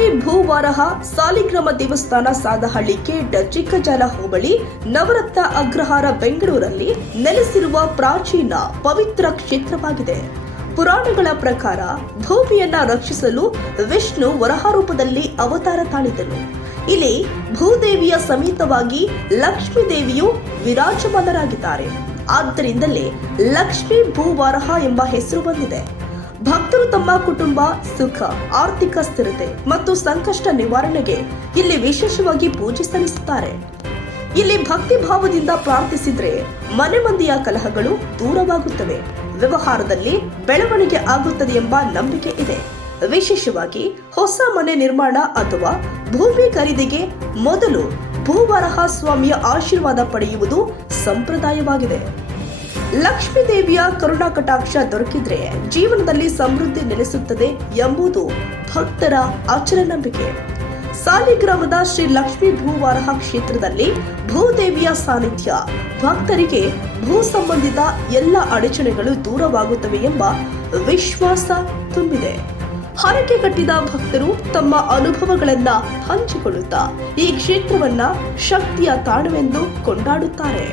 ಲಕ್ಷ್ಮೀ ಭೂವಾರಹ ಸಾಲಿಗ್ರಾಮ ದೇವಸ್ಥಾನ ಸಾದಹಳ್ಳಿ ಗೇಟ್ ಚಿಕ್ಕಜಾಲ ಹೋಬಳಿ ನವರತ್ನ ಅಗ್ರಹಾರ ಬೆಂಗಳೂರಲ್ಲಿ ನೆಲೆಸಿರುವ ಪ್ರಾಚೀನ ಪವಿತ್ರ ಕ್ಷೇತ್ರವಾಗಿದೆ. ಪುರಾಣಗಳ ಪ್ರಕಾರ ಭೂಮಿಯನ್ನ ರಕ್ಷಿಸಲು ವಿಷ್ಣು ವರಹ ರೂಪದಲ್ಲಿ ಅವತಾರ ತಾಳಿದನು. ಇಲ್ಲಿ ಭೂದೇವಿಯ ಸಮೇತವಾಗಿ ಲಕ್ಷ್ಮೀ ದೇವಿಯು ವಿರಾಜಮಾನರಾಗಿದ್ದಾರೆ. ಆದ್ದರಿಂದಲೇ ಲಕ್ಷ್ಮೀ ಭೂವಾರಹ ಎಂಬ ಹೆಸರು ಬಂದಿದೆ. ಭಕ್ತರು ತಮ್ಮ ಕುಟುಂಬ ಸುಖ, ಆರ್ಥಿಕ ಸ್ಥಿರತೆ ಮತ್ತು ಸಂಕಷ್ಟ ನಿವಾರಣೆಗೆ ಇಲ್ಲಿ ವಿಶೇಷವಾಗಿ ಪೂಜೆ ಸಲ್ಲಿಸುತ್ತಾರೆ. ಇಲ್ಲಿ ಭಕ್ತಿ ಭಾವದಿಂದ ಪ್ರಾರ್ಥಿಸಿದ್ರೆ ಮನೆ ಮಂದಿಯ ಕಲಹಗಳು ದೂರವಾಗುತ್ತವೆ, ವ್ಯವಹಾರದಲ್ಲಿ ಬೆಳವಣಿಗೆ ಆಗುತ್ತದೆ ಎಂಬ ನಂಬಿಕೆ ಇದೆ. ವಿಶೇಷವಾಗಿ ಹೊಸ ಮನೆ ನಿರ್ಮಾಣ ಅಥವಾ ಭೂಮಿ ಖರೀದಿಗೆ ಮೊದಲು ಭೂವರಹ ಸ್ವಾಮಿಯ ಆಶೀರ್ವಾದ ಪಡೆಯುವುದು ಸಂಪ್ರದಾಯವಾಗಿದೆ. ಲಕ್ಷ್ಮೀ ದೇವಿಯ ಕರುಣಾ ಕಟಾಕ್ಷ ದೊರಕಿದ್ರೆ ಜೀವನದಲ್ಲಿ ಸಮೃದ್ಧಿ ನೆಲೆಸುತ್ತದೆ ಎಂಬುದು ಭಕ್ತರ ಅಚಲ ನಂಬಿಕೆ. ಸಾಲಿಗ್ರಾಮದ ಶ್ರೀ ಲಕ್ಷ್ಮೀ ಭೂವಾರಹ ಕ್ಷೇತ್ರದಲ್ಲಿ ಭೂದೇವಿಯ ಸಾನ್ನಿಧ್ಯ ಭಕ್ತರಿಗೆ ಭೂ ಸಂಬಂಧಿತ ಎಲ್ಲ ಅಡಚಣೆಗಳು ದೂರವಾಗುತ್ತವೆ ಎಂಬ ವಿಶ್ವಾಸ ತುಂಬಿದೆ. ಹರಕೆ ಕಟ್ಟಿದ ಭಕ್ತರು ತಮ್ಮ ಅನುಭವಗಳನ್ನ ಹಂಚಿಕೊಳ್ಳುತ್ತಾ ಈ ಕ್ಷೇತ್ರವನ್ನ ಶಕ್ತಿಯ ತಾಣವೆಂದು ಕೊಂಡಾಡುತ್ತಾರೆ.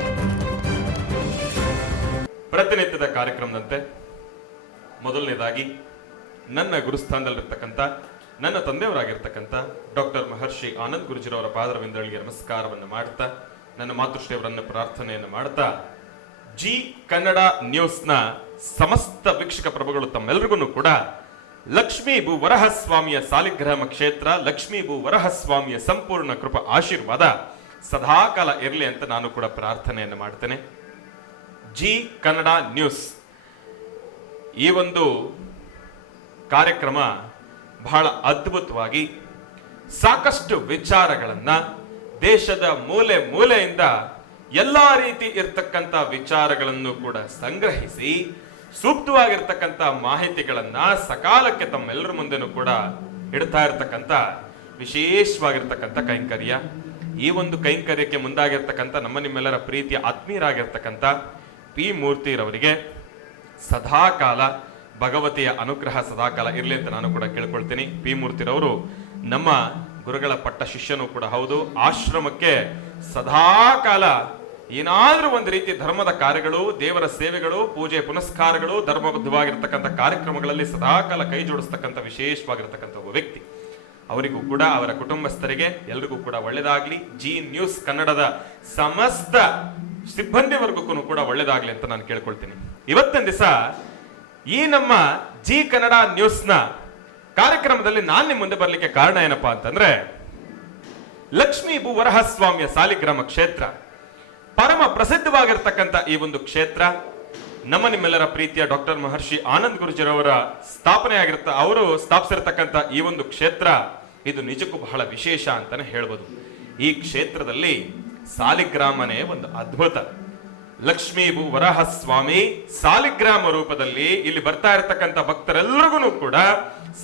ಪ್ರತಿನಿತ್ಯದ ಕಾರ್ಯಕ್ರಮದಂತೆ ಮೊದಲನೇದಾಗಿ ನನ್ನ ಗುರುಸ್ಥಾನದಲ್ಲಿರ್ತಕ್ಕಂಥ ನನ್ನ ತಂದೆಯವರಾಗಿರ್ತಕ್ಕಂಥ ಡಾಕ್ಟರ್ ಮಹರ್ಷಿ ಆನಂದ್ ಗುರುಜಿರವರ ಪಾದರವಿಂದಗಳಿಗೆ ನಮಸ್ಕಾರವನ್ನು ಮಾಡ್ತಾ, ನನ್ನ ಮಾತೃಶ್ರೀಯವರನ್ನು ಪ್ರಾರ್ಥನೆಯನ್ನು ಮಾಡ್ತಾ, ಜಿ ಕನ್ನಡ ನ್ಯೂಸ್ನ ಸಮಸ್ತ ವೀಕ್ಷಕ ಪ್ರಭುಗಳು ತಮ್ಮೆಲ್ಲರಿಗೂ ಕೂಡ ಲಕ್ಷ್ಮೀ ಭೂ ವರಹ ಸ್ವಾಮಿಯ ಸಾಲಿಗ್ರಾಮ ಕ್ಷೇತ್ರ, ಲಕ್ಷ್ಮೀ ಭೂ ವರಹ ಸ್ವಾಮಿಯ ಸಂಪೂರ್ಣ ಕೃಪಾ ಆಶೀರ್ವಾದ ಸದಾಕಾಲ ಇರಲಿ ಅಂತ ನಾನು ಕೂಡ ಪ್ರಾರ್ಥನೆಯನ್ನು ಮಾಡ್ತೇನೆ. ಜಿ ಕನ್ನಡ ನ್ಯೂಸ್ ಈ ಒಂದು ಕಾರ್ಯಕ್ರಮ ಬಹಳ ಅದ್ಭುತವಾಗಿ ಸಾಕಷ್ಟು ವಿಚಾರಗಳನ್ನ ದೇಶದ ಮೂಲೆ ಮೂಲೆಯಿಂದ ಎಲ್ಲಾ ರೀತಿ ಇರ್ತಕ್ಕಂಥ ವಿಚಾರಗಳನ್ನು ಕೂಡ ಸಂಗ್ರಹಿಸಿ ಸೂಕ್ತವಾಗಿರ್ತಕ್ಕಂಥ ಮಾಹಿತಿಗಳನ್ನ ಸಕಾಲಕ್ಕೆ ತಮ್ಮೆಲ್ಲರ ಮುಂದೆನೂ ಕೂಡ ಇಡ್ತಾ ಇರ್ತಕ್ಕಂಥ ವಿಶೇಷವಾಗಿರ್ತಕ್ಕಂಥ ಕೈಂಕರ್ಯ. ಈ ಒಂದು ಕೈಂಕರ್ಯಕ್ಕೆ ಮುಂದಾಗಿರ್ತಕ್ಕಂಥ ನಮ್ಮ ನಿಮ್ಮೆಲ್ಲರ ಪ್ರೀತಿಯ ಆತ್ಮೀಯರಾಗಿರ್ತಕ್ಕಂಥ ಪಿ ಮೂರ್ತಿರವರಿಗೆ ಸದಾಕಾಲ ಭಗವತಿಯ ಅನುಗ್ರಹ ಸದಾಕಾಲ ಇರಲಿ ಅಂತ ನಾನು ಕೂಡ ಕೇಳ್ಕೊಳ್ತೀನಿ. ಪಿ ಮೂರ್ತಿರವರು ನಮ್ಮ ಗುರುಗಳ ಪಟ್ಟ ಶಿಷ್ಯನೂ ಕೂಡ ಹೌದು. ಆಶ್ರಮಕ್ಕೆ ಸದಾಕಾಲ ಏನಾದ್ರೂ ಒಂದು ರೀತಿ ಧರ್ಮದ ಕಾರ್ಯಗಳು, ದೇವರ ಸೇವೆಗಳು, ಪೂಜೆ ಪುನಸ್ಕಾರಗಳು, ಧರ್ಮಬದ್ಧವಾಗಿರ್ತಕ್ಕಂಥ ಕಾರ್ಯಕ್ರಮಗಳಲ್ಲಿ ಸದಾಕಾಲ ಕೈ ಜೋಡಿಸ್ತಕ್ಕಂಥ ವಿಶೇಷವಾಗಿರ್ತಕ್ಕಂಥ ಒಬ್ಬ ವ್ಯಕ್ತಿ. ಅವರಿಗೂ ಕೂಡ ಅವರ ಕುಟುಂಬಸ್ಥರಿಗೆ ಎಲ್ರಿಗೂ ಕೂಡ ಒಳ್ಳೇದಾಗ್ಲಿ. ಜಿ ನ್ಯೂಸ್ ಕನ್ನಡದ ಸಮಸ್ತ ಸಿಬ್ಬಂದಿವರ್ಗೂ ಕೂಡ ಒಳ್ಳೇದಾಗ್ಲಿ ಅಂತ ನಾನು ಕೇಳ್ಕೊಳ್ತೀನಿ. ಇವತ್ತಿನ ದಿವಸ ಈ ನಮ್ಮ ಜಿ ಕನ್ನಡ ನ್ಯೂಸ್ನ ಕಾರ್ಯಕ್ರಮದಲ್ಲಿ ನಾನು ನಿಮ್ಮ ಮುಂದೆ ಬರ್ಲಿಕ್ಕೆ ಕಾರಣ ಏನಪ್ಪಾ ಅಂತಂದ್ರೆ, ಲಕ್ಷ್ಮೀ ಭೂ ವರಹ ಸ್ವಾಮಿಯ ಸಾಲಿಗ್ರಾಮ ಕ್ಷೇತ್ರ ಪರಮ ಪ್ರಸಿದ್ಧವಾಗಿರ್ತಕ್ಕಂಥ ಈ ಒಂದು ಕ್ಷೇತ್ರ ನಮ್ಮ ನಿಮ್ಮೆಲ್ಲರ ಪ್ರೀತಿಯ ಡಾಕ್ಟರ್ ಮಹರ್ಷಿ ಆನಂದ್ ಗುರುಜಿರವರ ಅವರು ಸ್ಥಾಪಿಸಿರ್ತಕ್ಕಂಥ ಈ ಒಂದು ಕ್ಷೇತ್ರ ಇದು ನಿಜಕ್ಕೂ ಬಹಳ ವಿಶೇಷ ಅಂತಾನೆ ಹೇಳ್ಬೋದು. ಈ ಕ್ಷೇತ್ರದಲ್ಲಿ ಸಾಲಿಗ್ರಾಮನೇ ಒಂದು ಅದ್ಭುತ. ಲಕ್ಷ್ಮೀ ಭೂ ವರಹ ಸ್ವಾಮಿ ಸಾಲಿಗ್ರಾಮ ರೂಪದಲ್ಲಿ ಇಲ್ಲಿ ಬರ್ತಾ ಇರತಕ್ಕಂಥ ಭಕ್ತರೆಲ್ಲರಿಗೂ ಕೂಡ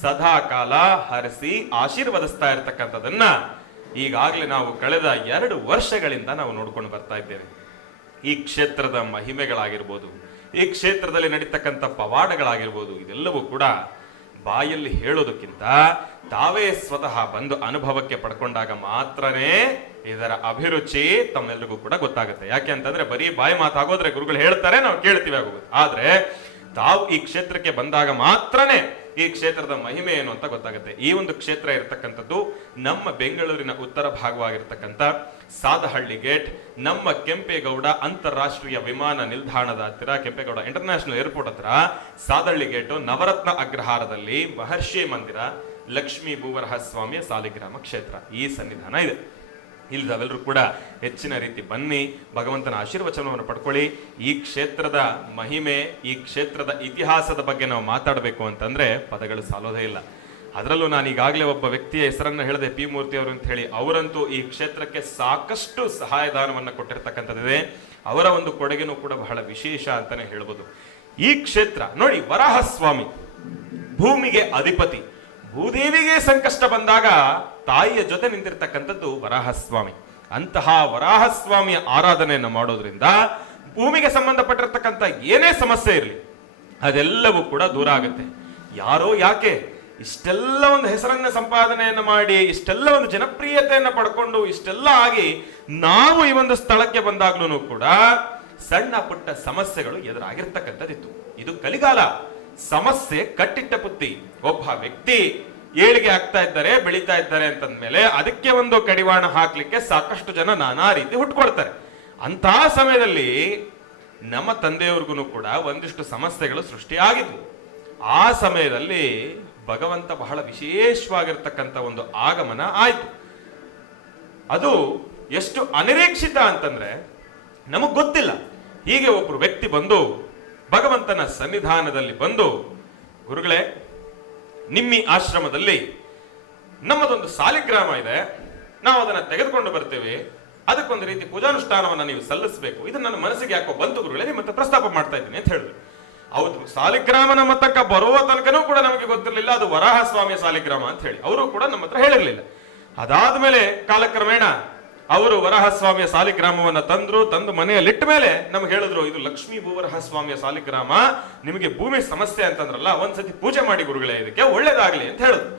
ಸದಾ ಕಾಲ ಹರಿಸಿ ಆಶೀರ್ವದಿಸ್ತಾ ಇರತಕ್ಕಂಥದನ್ನ ಈಗಾಗಲೇ ನಾವು ಕಳೆದ 2 ವರ್ಷಗಳಿಂದ ನಾವು ನೋಡ್ಕೊಂಡು ಬರ್ತಾ ಇದ್ದೇವೆ. ಈ ಕ್ಷೇತ್ರದ ಮಹಿಮೆಗಳಾಗಿರ್ಬೋದು, ಈ ಕ್ಷೇತ್ರದಲ್ಲಿ ನಡೀತಕ್ಕಂಥ ಪವಾಡಗಳಾಗಿರ್ಬೋದು, ಇದೆಲ್ಲವೂ ಕೂಡ ಬಾಯಲ್ಲಿ ಹೇಳೋದಕ್ಕಿಂತ ತಾವೇ ಸ್ವತಃ ಬಂದು ಅನುಭವಕ್ಕೆ ಪಡ್ಕೊಂಡಾಗ ಮಾತ್ರನೇ ಇದರ ಅಭಿರುಚಿ ತಮ್ಮೆಲ್ಲರಿಗೂ ಕೂಡ ಗೊತ್ತಾಗುತ್ತೆ. ಯಾಕೆ ಅಂತಂದ್ರೆ ಬರೀ ಬಾಯಿ ಮಾತಾಗೋದ್ರೆ ಗುರುಗಳು ಹೇಳ್ತಾರೆ, ನಾವು ಕೇಳ್ತೀವಿ ಆಗೋಗುತ್ತೆ. ಆದ್ರೆ ತಾವು ಈ ಕ್ಷೇತ್ರಕ್ಕೆ ಬಂದಾಗ ಮಾತ್ರನೇ ಈ ಕ್ಷೇತ್ರದ ಮಹಿಮೆ ಏನು ಅಂತ ಗೊತ್ತಾಗುತ್ತೆ. ಈ ಒಂದು ಕ್ಷೇತ್ರ ಇರತಕ್ಕಂಥದ್ದು ನಮ್ಮ ಬೆಂಗಳೂರಿನ ಉತ್ತರ ಭಾಗವಾಗಿರ್ತಕ್ಕಂಥ ಸಾದಹಳ್ಳಿ ಗೇಟ್, ನಮ್ಮ ಕೆಂಪೇಗೌಡ ಅಂತಾರಾಷ್ಟ್ರೀಯ ವಿಮಾನ ನಿಲ್ದಾಣದ ಹತ್ತಿರ, ಕೆಂಪೇಗೌಡ ಇಂಟರ್ನ್ಯಾಷನಲ್ ಏರ್ಪೋರ್ಟ್ ಹತ್ರ ಸಾದಹಳ್ಳಿ ಗೇಟು, ನವರತ್ನ ಅಗ್ರಹಾರದಲ್ಲಿ ಮಹರ್ಷಿ ಮಂದಿರ, ಲಕ್ಷ್ಮೀ ಭೂವರಹ ಸ್ವಾಮಿಯ ಸಾಲಿಗ್ರಾಮ ಕ್ಷೇತ್ರ ಈ ಸನ್ನಿಧಾನ ಇದೆ. ಇಲ್ಲಿ ತಾವೆಲ್ಲರೂ ಕೂಡ ಹೆಚ್ಚಿನ ರೀತಿ ಬನ್ನಿ, ಭಗವಂತನ ಆಶೀರ್ವಚನವನ್ನು ಪಡ್ಕೊಳ್ಳಿ. ಈ ಕ್ಷೇತ್ರದ ಮಹಿಮೆ, ಈ ಕ್ಷೇತ್ರದ ಇತಿಹಾಸದ ಬಗ್ಗೆ ನಾವು ಮಾತಾಡಬೇಕು ಅಂತಂದ್ರೆ ಪದಗಳು ಸಾಲೋದೇ ಇಲ್ಲ. ಅದರಲ್ಲೂ ನಾನು ಈಗಾಗಲೇ ಒಬ್ಬ ವ್ಯಕ್ತಿಯ ಹೆಸರನ್ನು ಹೇಳಿದೆ, ಪಿ ಮೂರ್ತಿ ಅವರು ಅಂತ ಹೇಳಿ. ಅವರಂತೂ ಈ ಕ್ಷೇತ್ರಕ್ಕೆ ಸಾಕಷ್ಟು ಸಹಾಯದಾನವನ್ನು ಕೊಟ್ಟಿರ್ತಕ್ಕಂಥದ್ದಿದೆ. ಅವರ ಒಂದು ಕೊಡುಗೆನೂ ಕೂಡ ಬಹಳ ವಿಶೇಷ ಅಂತಾನೆ ಹೇಳ್ಬೋದು. ಈ ಕ್ಷೇತ್ರ ನೋಡಿ, ವರಾಹ ಸ್ವಾಮಿ ಭೂಮಿಗೆ ಅಧಿಪತಿ, ಭೂದೇವಿಗೆ ಸಂಕಷ್ಟ ಬಂದಾಗ ತಾಯಿಯ ಜೊತೆ ನಿಂತಿರ್ತಕ್ಕಂಥದ್ದು ವರಾಹಸ್ವಾಮಿ. ಅಂತಹ ವರಾಹಸ್ವಾಮಿಯ ಆರಾಧನೆಯನ್ನು ಮಾಡೋದ್ರಿಂದ ಭೂಮಿಗೆ ಸಂಬಂಧಪಟ್ಟಿರ್ತಕ್ಕಂಥ ಏನೇ ಸಮಸ್ಯೆ ಇರಲಿ ಅದೆಲ್ಲವೂ ಕೂಡ ದೂರ ಆಗುತ್ತೆ. ಯಾರೋ ಯಾಕೆ ಇಷ್ಟೆಲ್ಲ ಒಂದು ಹೆಸರನ್ನ ಸಂಪಾದನೆಯನ್ನು ಮಾಡಿ ಇಷ್ಟೆಲ್ಲ ಒಂದು ಜನಪ್ರಿಯತೆಯನ್ನ ಪಡ್ಕೊಂಡು ಇಷ್ಟೆಲ್ಲ ಆಗಿ ನಾವು ಈ ಒಂದು ಸ್ಥಳಕ್ಕೆ ಬಂದಾಗ್ಲೂ ಕೂಡ ಸಣ್ಣ ಪುಟ್ಟ ಸಮಸ್ಯೆಗಳು ಎದುರಾಗಿರ್ತಕ್ಕಂಥದ್ದಿತ್ತು. ಇದು ಕಲಿಗಾಲ. ಸಮಸ್ಯೆ ಕಟ್ಟಿಟ್ಟ ಬುತ್ತಿ. ಒಬ್ಬ ವ್ಯಕ್ತಿ ಏಳಿಗೆ ಆಗ್ತಾ ಇದ್ದಾರೆ, ಬೆಳೀತಾ ಇದ್ದಾರೆ ಅಂತಂದ್ಮೇಲೆ ಅದಕ್ಕೆ ಒಂದು ಕಡಿವಾಣ ಹಾಕ್ಲಿಕ್ಕೆ ಸಾಕಷ್ಟು ಜನ ನಾನಾ ರೀತಿ ಹುಟ್ಕೊಳ್ತಾರೆ. ಅಂತಹ ಸಮಯದಲ್ಲಿ ನಮ್ಮ ತಂದೆಯವ್ರಿಗೂ ಕೂಡ ಒಂದಿಷ್ಟು ಸಮಸ್ಯೆಗಳು ಸೃಷ್ಟಿಯಾಗಿದ್ವು. ಆ ಸಮಯದಲ್ಲಿ ಭಗವಂತ ಬಹಳ ವಿಶೇಷವಾಗಿರ್ತಕ್ಕಂಥ ಒಂದು ಆಗಮನ ಆಯ್ತು. ಅದು ಎಷ್ಟು ಅನಿರೀಕ್ಷಿತ ಅಂತಂದ್ರೆ ನಮಗ್ ಗೊತ್ತಿಲ್ಲ. ಹೀಗೆ ಒಬ್ರು ವ್ಯಕ್ತಿ ಬಂದು ಭಗವಂತನ ಸನ್ನಿಧಾನದಲ್ಲಿ ಬಂದು, ಗುರುಗಳೇ, ನಿಮ್ಮಿ ಆಶ್ರಮದಲ್ಲಿ ನಮ್ಮದೊಂದು ಸಾಲಿಗ್ರಾಮ ಇದೆ, ನಾವು ಅದನ್ನ ತೆಗೆದುಕೊಂಡು ಬರ್ತೇವೆ, ಅದಕ್ಕೊಂದು ರೀತಿ ಪೂಜಾನುಷ್ಠಾನವನ್ನ ನೀವು ಸಲ್ಲಿಸಬೇಕು, ಇದು ನನ್ನ ಮನಸ್ಸಿಗೆ ಯಾಕೋ ಬಂತು ಗುರುಗಳೇ, ನಿಮ್ಮ ಹತ್ರ ಪ್ರಸ್ತಾಪ ಮಾಡ್ತಾ ಇದ್ದೀನಿ ಅಂತ ಹೇಳಿದ್ರು. ಹೌದು, ಸಾಲಿಗ್ರಾಮ ನಮ್ಮ ತನಕ ಬರುವ ತನಕನೂ ಕೂಡ ನಮಗೆ ಗೊತ್ತಿರಲಿಲ್ಲ ಅದು ವರಾಹ ಸ್ವಾಮಿಯ ಸಾಲಿಗ್ರಾಮ ಅಂತ ಹೇಳಿ. ಅವರು ಕೂಡ ನಮ್ಮ ಹತ್ರ ಹೇಳಿರ್ಲಿಲ್ಲ. ಅದಾದ್ಮೇಲೆ ಕಾಲಕ್ರಮೇಣ ಅವರು ವರಾಹ ಸ್ವಾಮಿಯ ಸಾಲಿಗ್ರಾಮವನ್ನ ತಂದು ಮನೆಯಲ್ಲಿಟ್ಟ ಮೇಲೆ ನಮ್ಗೆ ಹೇಳಿದ್ರು, ಇದು ಲಕ್ಷ್ಮೀ ಭೂವರಹ ಸ್ವಾಮಿಯ ಸಾಲಿಗ್ರಾಮ, ನಿಮಗೆ ಭೂಮಿ ಸಮಸ್ಯೆ ಅಂತಂದ್ರಲ್ಲ, ಒಂದ್ಸತಿ ಪೂಜೆ ಮಾಡಿ ಗುರುಗಳೇ, ಇದಕ್ಕೆ ಒಳ್ಳೇದಾಗ್ಲಿ ಅಂತ ಹೇಳಿದ್ರು.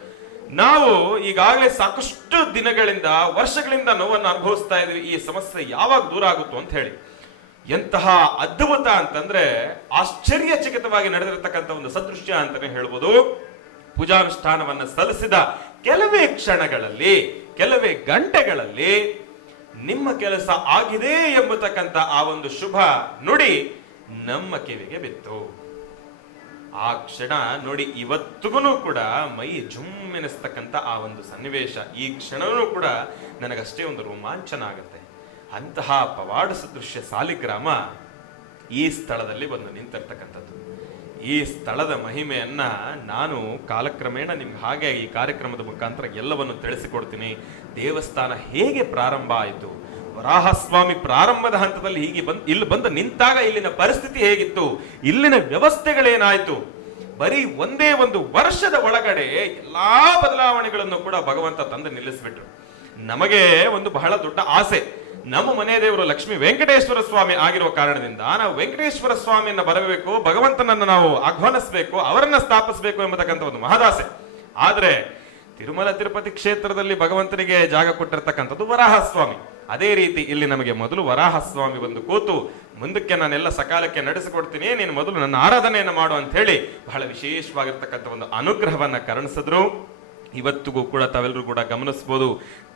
ನಾವು ಈಗಾಗಲೇ ಸಾಕಷ್ಟು ದಿನಗಳಿಂದ ವರ್ಷಗಳಿಂದ ನೋವನ್ನು ಅನುಭವಿಸ್ತಾ ಇದ್ವಿ, ಈ ಸಮಸ್ಯೆ ಯಾವಾಗ ದೂರ ಆಗುತ್ತೋ ಅಂತ ಹೇಳಿ. ಎಂತಹ ಅದ್ಭುತ ಅಂತಂದ್ರೆ ಆಶ್ಚರ್ಯಚಕಿತವಾಗಿ ನಡೆದಿರತಕ್ಕಂಥ ಒಂದು ಸದೃಶ್ಯ ಅಂತಾನೆ ಹೇಳ್ಬೋದು. ಪೂಜಾನುಷ್ಠಾನವನ್ನ ಸಲ್ಲಿಸಿದ ಕೆಲವೇ ಕ್ಷಣಗಳಲ್ಲಿ, ಕೆಲವೇ ಗಂಟೆಗಳಲ್ಲಿ ನಿಮ್ಮ ಕೆಲಸ ಆಗಿದೆ ಎಂಬತಕ್ಕಂಥ ಆ ಒಂದು ಶುಭ ನುಡಿ ನಮ್ಮ ಕಿವಿಗೆ ಬಿತ್ತು. ಆ ಕ್ಷಣ ನೋಡಿ ಇವತ್ತಿಗೂ ಕೂಡ ಮೈ ಜುಮ್ಮೆನಿಸ್ತಕ್ಕಂಥ ಆ ಒಂದು ಸನ್ನಿವೇಶ, ಈ ಕ್ಷಣವೂ ಕೂಡ ನನಗಷ್ಟೇ ಒಂದು ರೋಮಾಂಚನ ಆಗುತ್ತೆ. ಅಂತಹ ಪವಾಡ ಸದೃಶ್ಯ ಸಾಲಿಗ್ರಾಮ ಈ ಸ್ಥಳದಲ್ಲಿ ಬಂದು ನಿಂತಿರ್ತಕ್ಕಂಥದ್ದು. ಈ ಸ್ಥಳದ ಮಹಿಮೆಯನ್ನ ನಾನು ಕಾಲಕ್ರಮೇಣ ನಿಮ್ಗೆ ಹಾಗೆ ಈ ಕಾರ್ಯಕ್ರಮದ ಮುಖಾಂತರ ಎಲ್ಲವನ್ನು ತಿಳಿಸಿಕೊಡ್ತೀನಿ. ದೇವಸ್ಥಾನ ಹೇಗೆ ಪ್ರಾರಂಭ ಆಯಿತು, ವರಾಹಸ್ವಾಮಿ ಪ್ರಾರಂಭದ ಹಂತದಲ್ಲಿ ಹೀಗೆ ಇಲ್ಲಿ ಬಂದು ನಿಂತಾಗ ಇಲ್ಲಿನ ಪರಿಸ್ಥಿತಿ ಹೇಗಿತ್ತು, ಇಲ್ಲಿನ ವ್ಯವಸ್ಥೆಗಳೇನಾಯ್ತು, ಬರೀ ಒಂದೇ ಒಂದು ವರ್ಷದ ಒಳಗಡೆ ಎಲ್ಲಾ ಬದಲಾವಣೆಗಳನ್ನು ಕೂಡ ಭಗವಂತ ತಂದು ನಿಲ್ಲಿಸ್ಬಿಟ್ರು. ನಮಗೆ ಒಂದು ಬಹಳ ದೊಡ್ಡ ಆಸೆ, ನಮ್ಮ ಮನೆ ದೇವರು ಲಕ್ಷ್ಮೀ ವೆಂಕಟೇಶ್ವರ ಸ್ವಾಮಿ ಆಗಿರುವ ಕಾರಣದಿಂದ ನಾವು ವೆಂಕಟೇಶ್ವರ ಸ್ವಾಮಿಯನ್ನ ಬರಬೇಕು, ಭಗವಂತನನ್ನು ನಾವು ಆಹ್ವಾನಿಸಬೇಕು, ಅವರನ್ನ ಸ್ಥಾಪಿಸಬೇಕು ಎಂಬತಕ್ಕಂಥ ಒಂದು ಮಹದಾಸೆ. ಆದ್ರೆ ತಿರುಮಲ ತಿರುಪತಿ ಕ್ಷೇತ್ರದಲ್ಲಿ ಭಗವಂತನಿಗೆ ಜಾಗ ಕೊಟ್ಟಿರ್ತಕ್ಕಂಥದ್ದು ವರಾಹ ಸ್ವಾಮಿ. ಅದೇ ರೀತಿ ಇಲ್ಲಿ ನಮಗೆ ಮೊದಲು ವರಾಹ ಸ್ವಾಮಿ ಬಂದು ಕೂತು, ಮುಂದಕ್ಕೆ ನಾನೆಲ್ಲ ಸಕಾಲಕ್ಕೆ ನಡೆಸಿಕೊಡ್ತೀನಿ, ನೀನು ಮೊದಲು ನನ್ನ ಆರಾಧನೆಯನ್ನು ಮಾಡು ಅಂತ ಹೇಳಿ ಬಹಳ ವಿಶೇಷವಾಗಿರ್ತಕ್ಕಂಥ ಒಂದು ಅನುಗ್ರಹವನ್ನ ಕರುಣಿಸಿದ್ರು. ಇವತ್ತಿಗೂ ಕೂಡ ತಾವೆಲ್ಲರೂ ಕೂಡ ಗಮನಿಸಬಹುದು,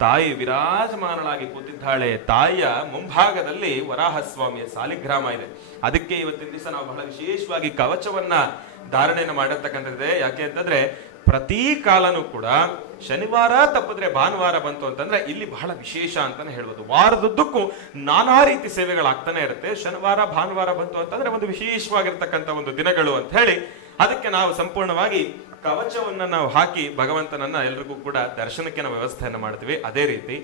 ತಾಯಿ ವಿರಾಜಮಾನಳಾಗಿ ಕೂತಿದ್ದಾಳೆ. ತಾಯಿಯ ಮುಂಭಾಗದಲ್ಲಿ ವರಾಹಸ್ವಾಮಿಯ ಸಾಲಿಗ್ರಾಮ ಇದೆ. ಅದಕ್ಕೆ ಇವತ್ತಿನ ದಿವಸ ನಾವು ಬಹಳ ವಿಶೇಷವಾಗಿ ಕವಚವನ್ನ ಧಾರಣೆಯನ್ನು ಮಾಡಿರ್ತಕ್ಕಂಥದ್ದಿದೆ. ಯಾಕೆ ಅಂತಂದ್ರೆ ಪ್ರತಿ ಕಾಲನೂ ಕೂಡ ಶನಿವಾರ ತಪ್ಪಿದ್ರೆ ಭಾನುವಾರ ಬಂತು ಅಂತಂದ್ರೆ ಇಲ್ಲಿ ಬಹಳ ವಿಶೇಷ ಅಂತಾನೆ ಹೇಳ್ಬೋದು. ವಾರದುದ್ದಕ್ಕೂ ನಾನಾ ರೀತಿ ಸೇವೆಗಳಾಗ್ತಾನೆ ಇರುತ್ತೆ. ಶನಿವಾರ ಭಾನುವಾರ ಬಂತು ಅಂತಂದ್ರೆ ಒಂದು ವಿಶೇಷವಾಗಿರ್ತಕ್ಕಂಥ ಒಂದು ದಿನಗಳು ಅಂತ ಹೇಳಿ ಅದಕ್ಕೆ ನಾವು ಸಂಪೂರ್ಣವಾಗಿ ಕವಚವನ್ನ ನಾವು ಹಾಕಿ ಭಗವಂತನನ್ನ ಎಲ್ರಿಗೂ ಕೂಡ ದರ್ಶನಕ್ಕೆ ನಾವು ವ್ಯವಸ್ಥೆಯನ್ನ ಮಾಡ್ತೀವಿ. ಅದೇ ರೀತಿ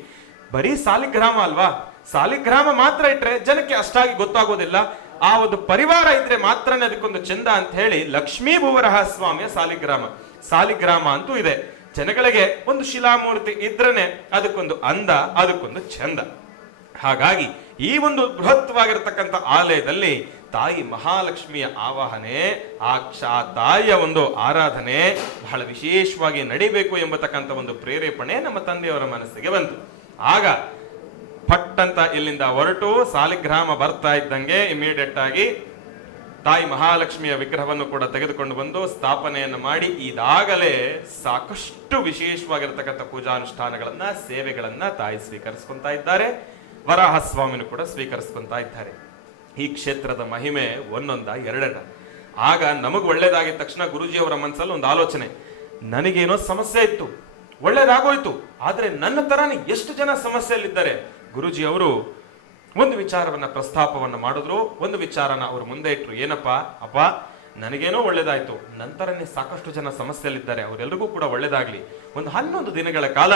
ಬರೀ ಸಾಲಿಗ್ರಾಮ ಅಲ್ವಾ, ಸಾಲಿಗ್ರಾಮ ಮಾತ್ರ ಇಟ್ರೆ ಜನಕ್ಕೆ ಅಷ್ಟಾಗಿ ಗೊತ್ತಾಗೋದಿಲ್ಲ. ಆ ಒಂದು ಪರಿವಾರ ಇದ್ರೆ ಮಾತ್ರನೇ ಅದಕ್ಕೊಂದು ಚಂದ ಅಂತ ಹೇಳಿ ಲಕ್ಷ್ಮೀ ಭೂವರಹ ಸ್ವಾಮಿಯ ಸಾಲಿಗ್ರಾಮ ಅಂತೂ ಇದೆ. ಜನಗಳಿಗೆ ಒಂದು ಶಿಲಾಮೂರ್ತಿ ಇದ್ರೇನೆ ಅದಕ್ಕೊಂದು ಅಂದ, ಅದಕ್ಕೊಂದು ಚಂದ. ಹಾಗಾಗಿ ಈ ಒಂದು ಬೃಹತ್ವಾಗಿರ್ತಕ್ಕಂಥ ಆಲಯದಲ್ಲಿ ತಾಯಿ ಮಹಾಲಕ್ಷ್ಮಿಯ ಆವಾಹನೆ, ಆ ತಾಯಿಯ ಒಂದು ಆರಾಧನೆ ಬಹಳ ವಿಶೇಷವಾಗಿ ನಡಿಬೇಕು ಎಂಬತಕ್ಕಂಥ ಒಂದು ಪ್ರೇರೇಪಣೆ ನಮ್ಮ ತಂದೆಯವರ ಮನಸ್ಸಿಗೆ ಬಂತು. ಆಗ ಪಟ್ಟಂತ ಇಲ್ಲಿಂದ ಹೊರಟು ಸಾಲಿಗ್ರಾಮ ಬರ್ತಾ ಇದ್ದಂಗೆ ಇಮಿಡಿಯೇಟ್ ಆಗಿ ತಾಯಿ ಮಹಾಲಕ್ಷ್ಮಿಯ ವಿಗ್ರಹವನ್ನು ಕೂಡ ತೆಗೆದುಕೊಂಡು ಬಂದು ಸ್ಥಾಪನೆಯನ್ನು ಮಾಡಿ ಇದಾಗಲೇ ಸಾಕಷ್ಟು ವಿಶೇಷವಾಗಿರ್ತಕ್ಕಂಥ ಪೂಜಾನುಷ್ಠಾನಗಳನ್ನ, ಸೇವೆಗಳನ್ನ ತಾಯಿ ಸ್ವೀಕರಿಸ್ಕೊಂತಾ ಇದ್ದಾರೆ. ವರಾಹ ಸ್ವಾಮಿನೂ ಕೂಡ ಸ್ವೀಕರಿಸ್ಕೊಂತಾ ಇದ್ದಾರೆ. ಈ ಕ್ಷೇತ್ರದ ಮಹಿಮೆ ಒಂದೊಂದ ಎರಡೆರಡ. ಆಗ ನಮಗ್ ಒಳ್ಳೇದಾಗಿದ ತಕ್ಷಣ ಗುರುಜಿಯವರ ಮನಸ್ಸಲ್ಲಿ ಒಂದು ಆಲೋಚನೆ, ನನಗೇನೋ ಸಮಸ್ಯೆ ಇತ್ತು, ಒಳ್ಳೇದಾಗೋಯ್ತು, ಆದ್ರೆ ನನ್ನ ತರಾನೇ ಎಷ್ಟು ಜನ ಸಮಸ್ಯೆಯಲ್ಲಿದ್ದಾರೆ. ಗುರುಜಿ ಅವರು ಒಂದು ವಿಚಾರವನ್ನ ಪ್ರಸ್ತಾಪವನ್ನ ಮಾಡಿದ್ರು, ಒಂದು ವಿಚಾರನ ಅವರು ಮುಂದೆ ಇಟ್ರು. ಏನಪ್ಪಾ ಅಪ್ಪ, ನನಗೇನೋ ಒಳ್ಳೇದಾಯ್ತು, ನಂತರನೇ ಸಾಕಷ್ಟು ಜನ ಸಮಸ್ಯೆಯಲ್ಲಿದ್ದಾರೆ, ಅವರೆಲ್ಲರಿಗೂ ಕೂಡ ಒಳ್ಳೇದಾಗ್ಲಿ. ಒಂದು 11 ದಿನಗಳ ಕಾಲ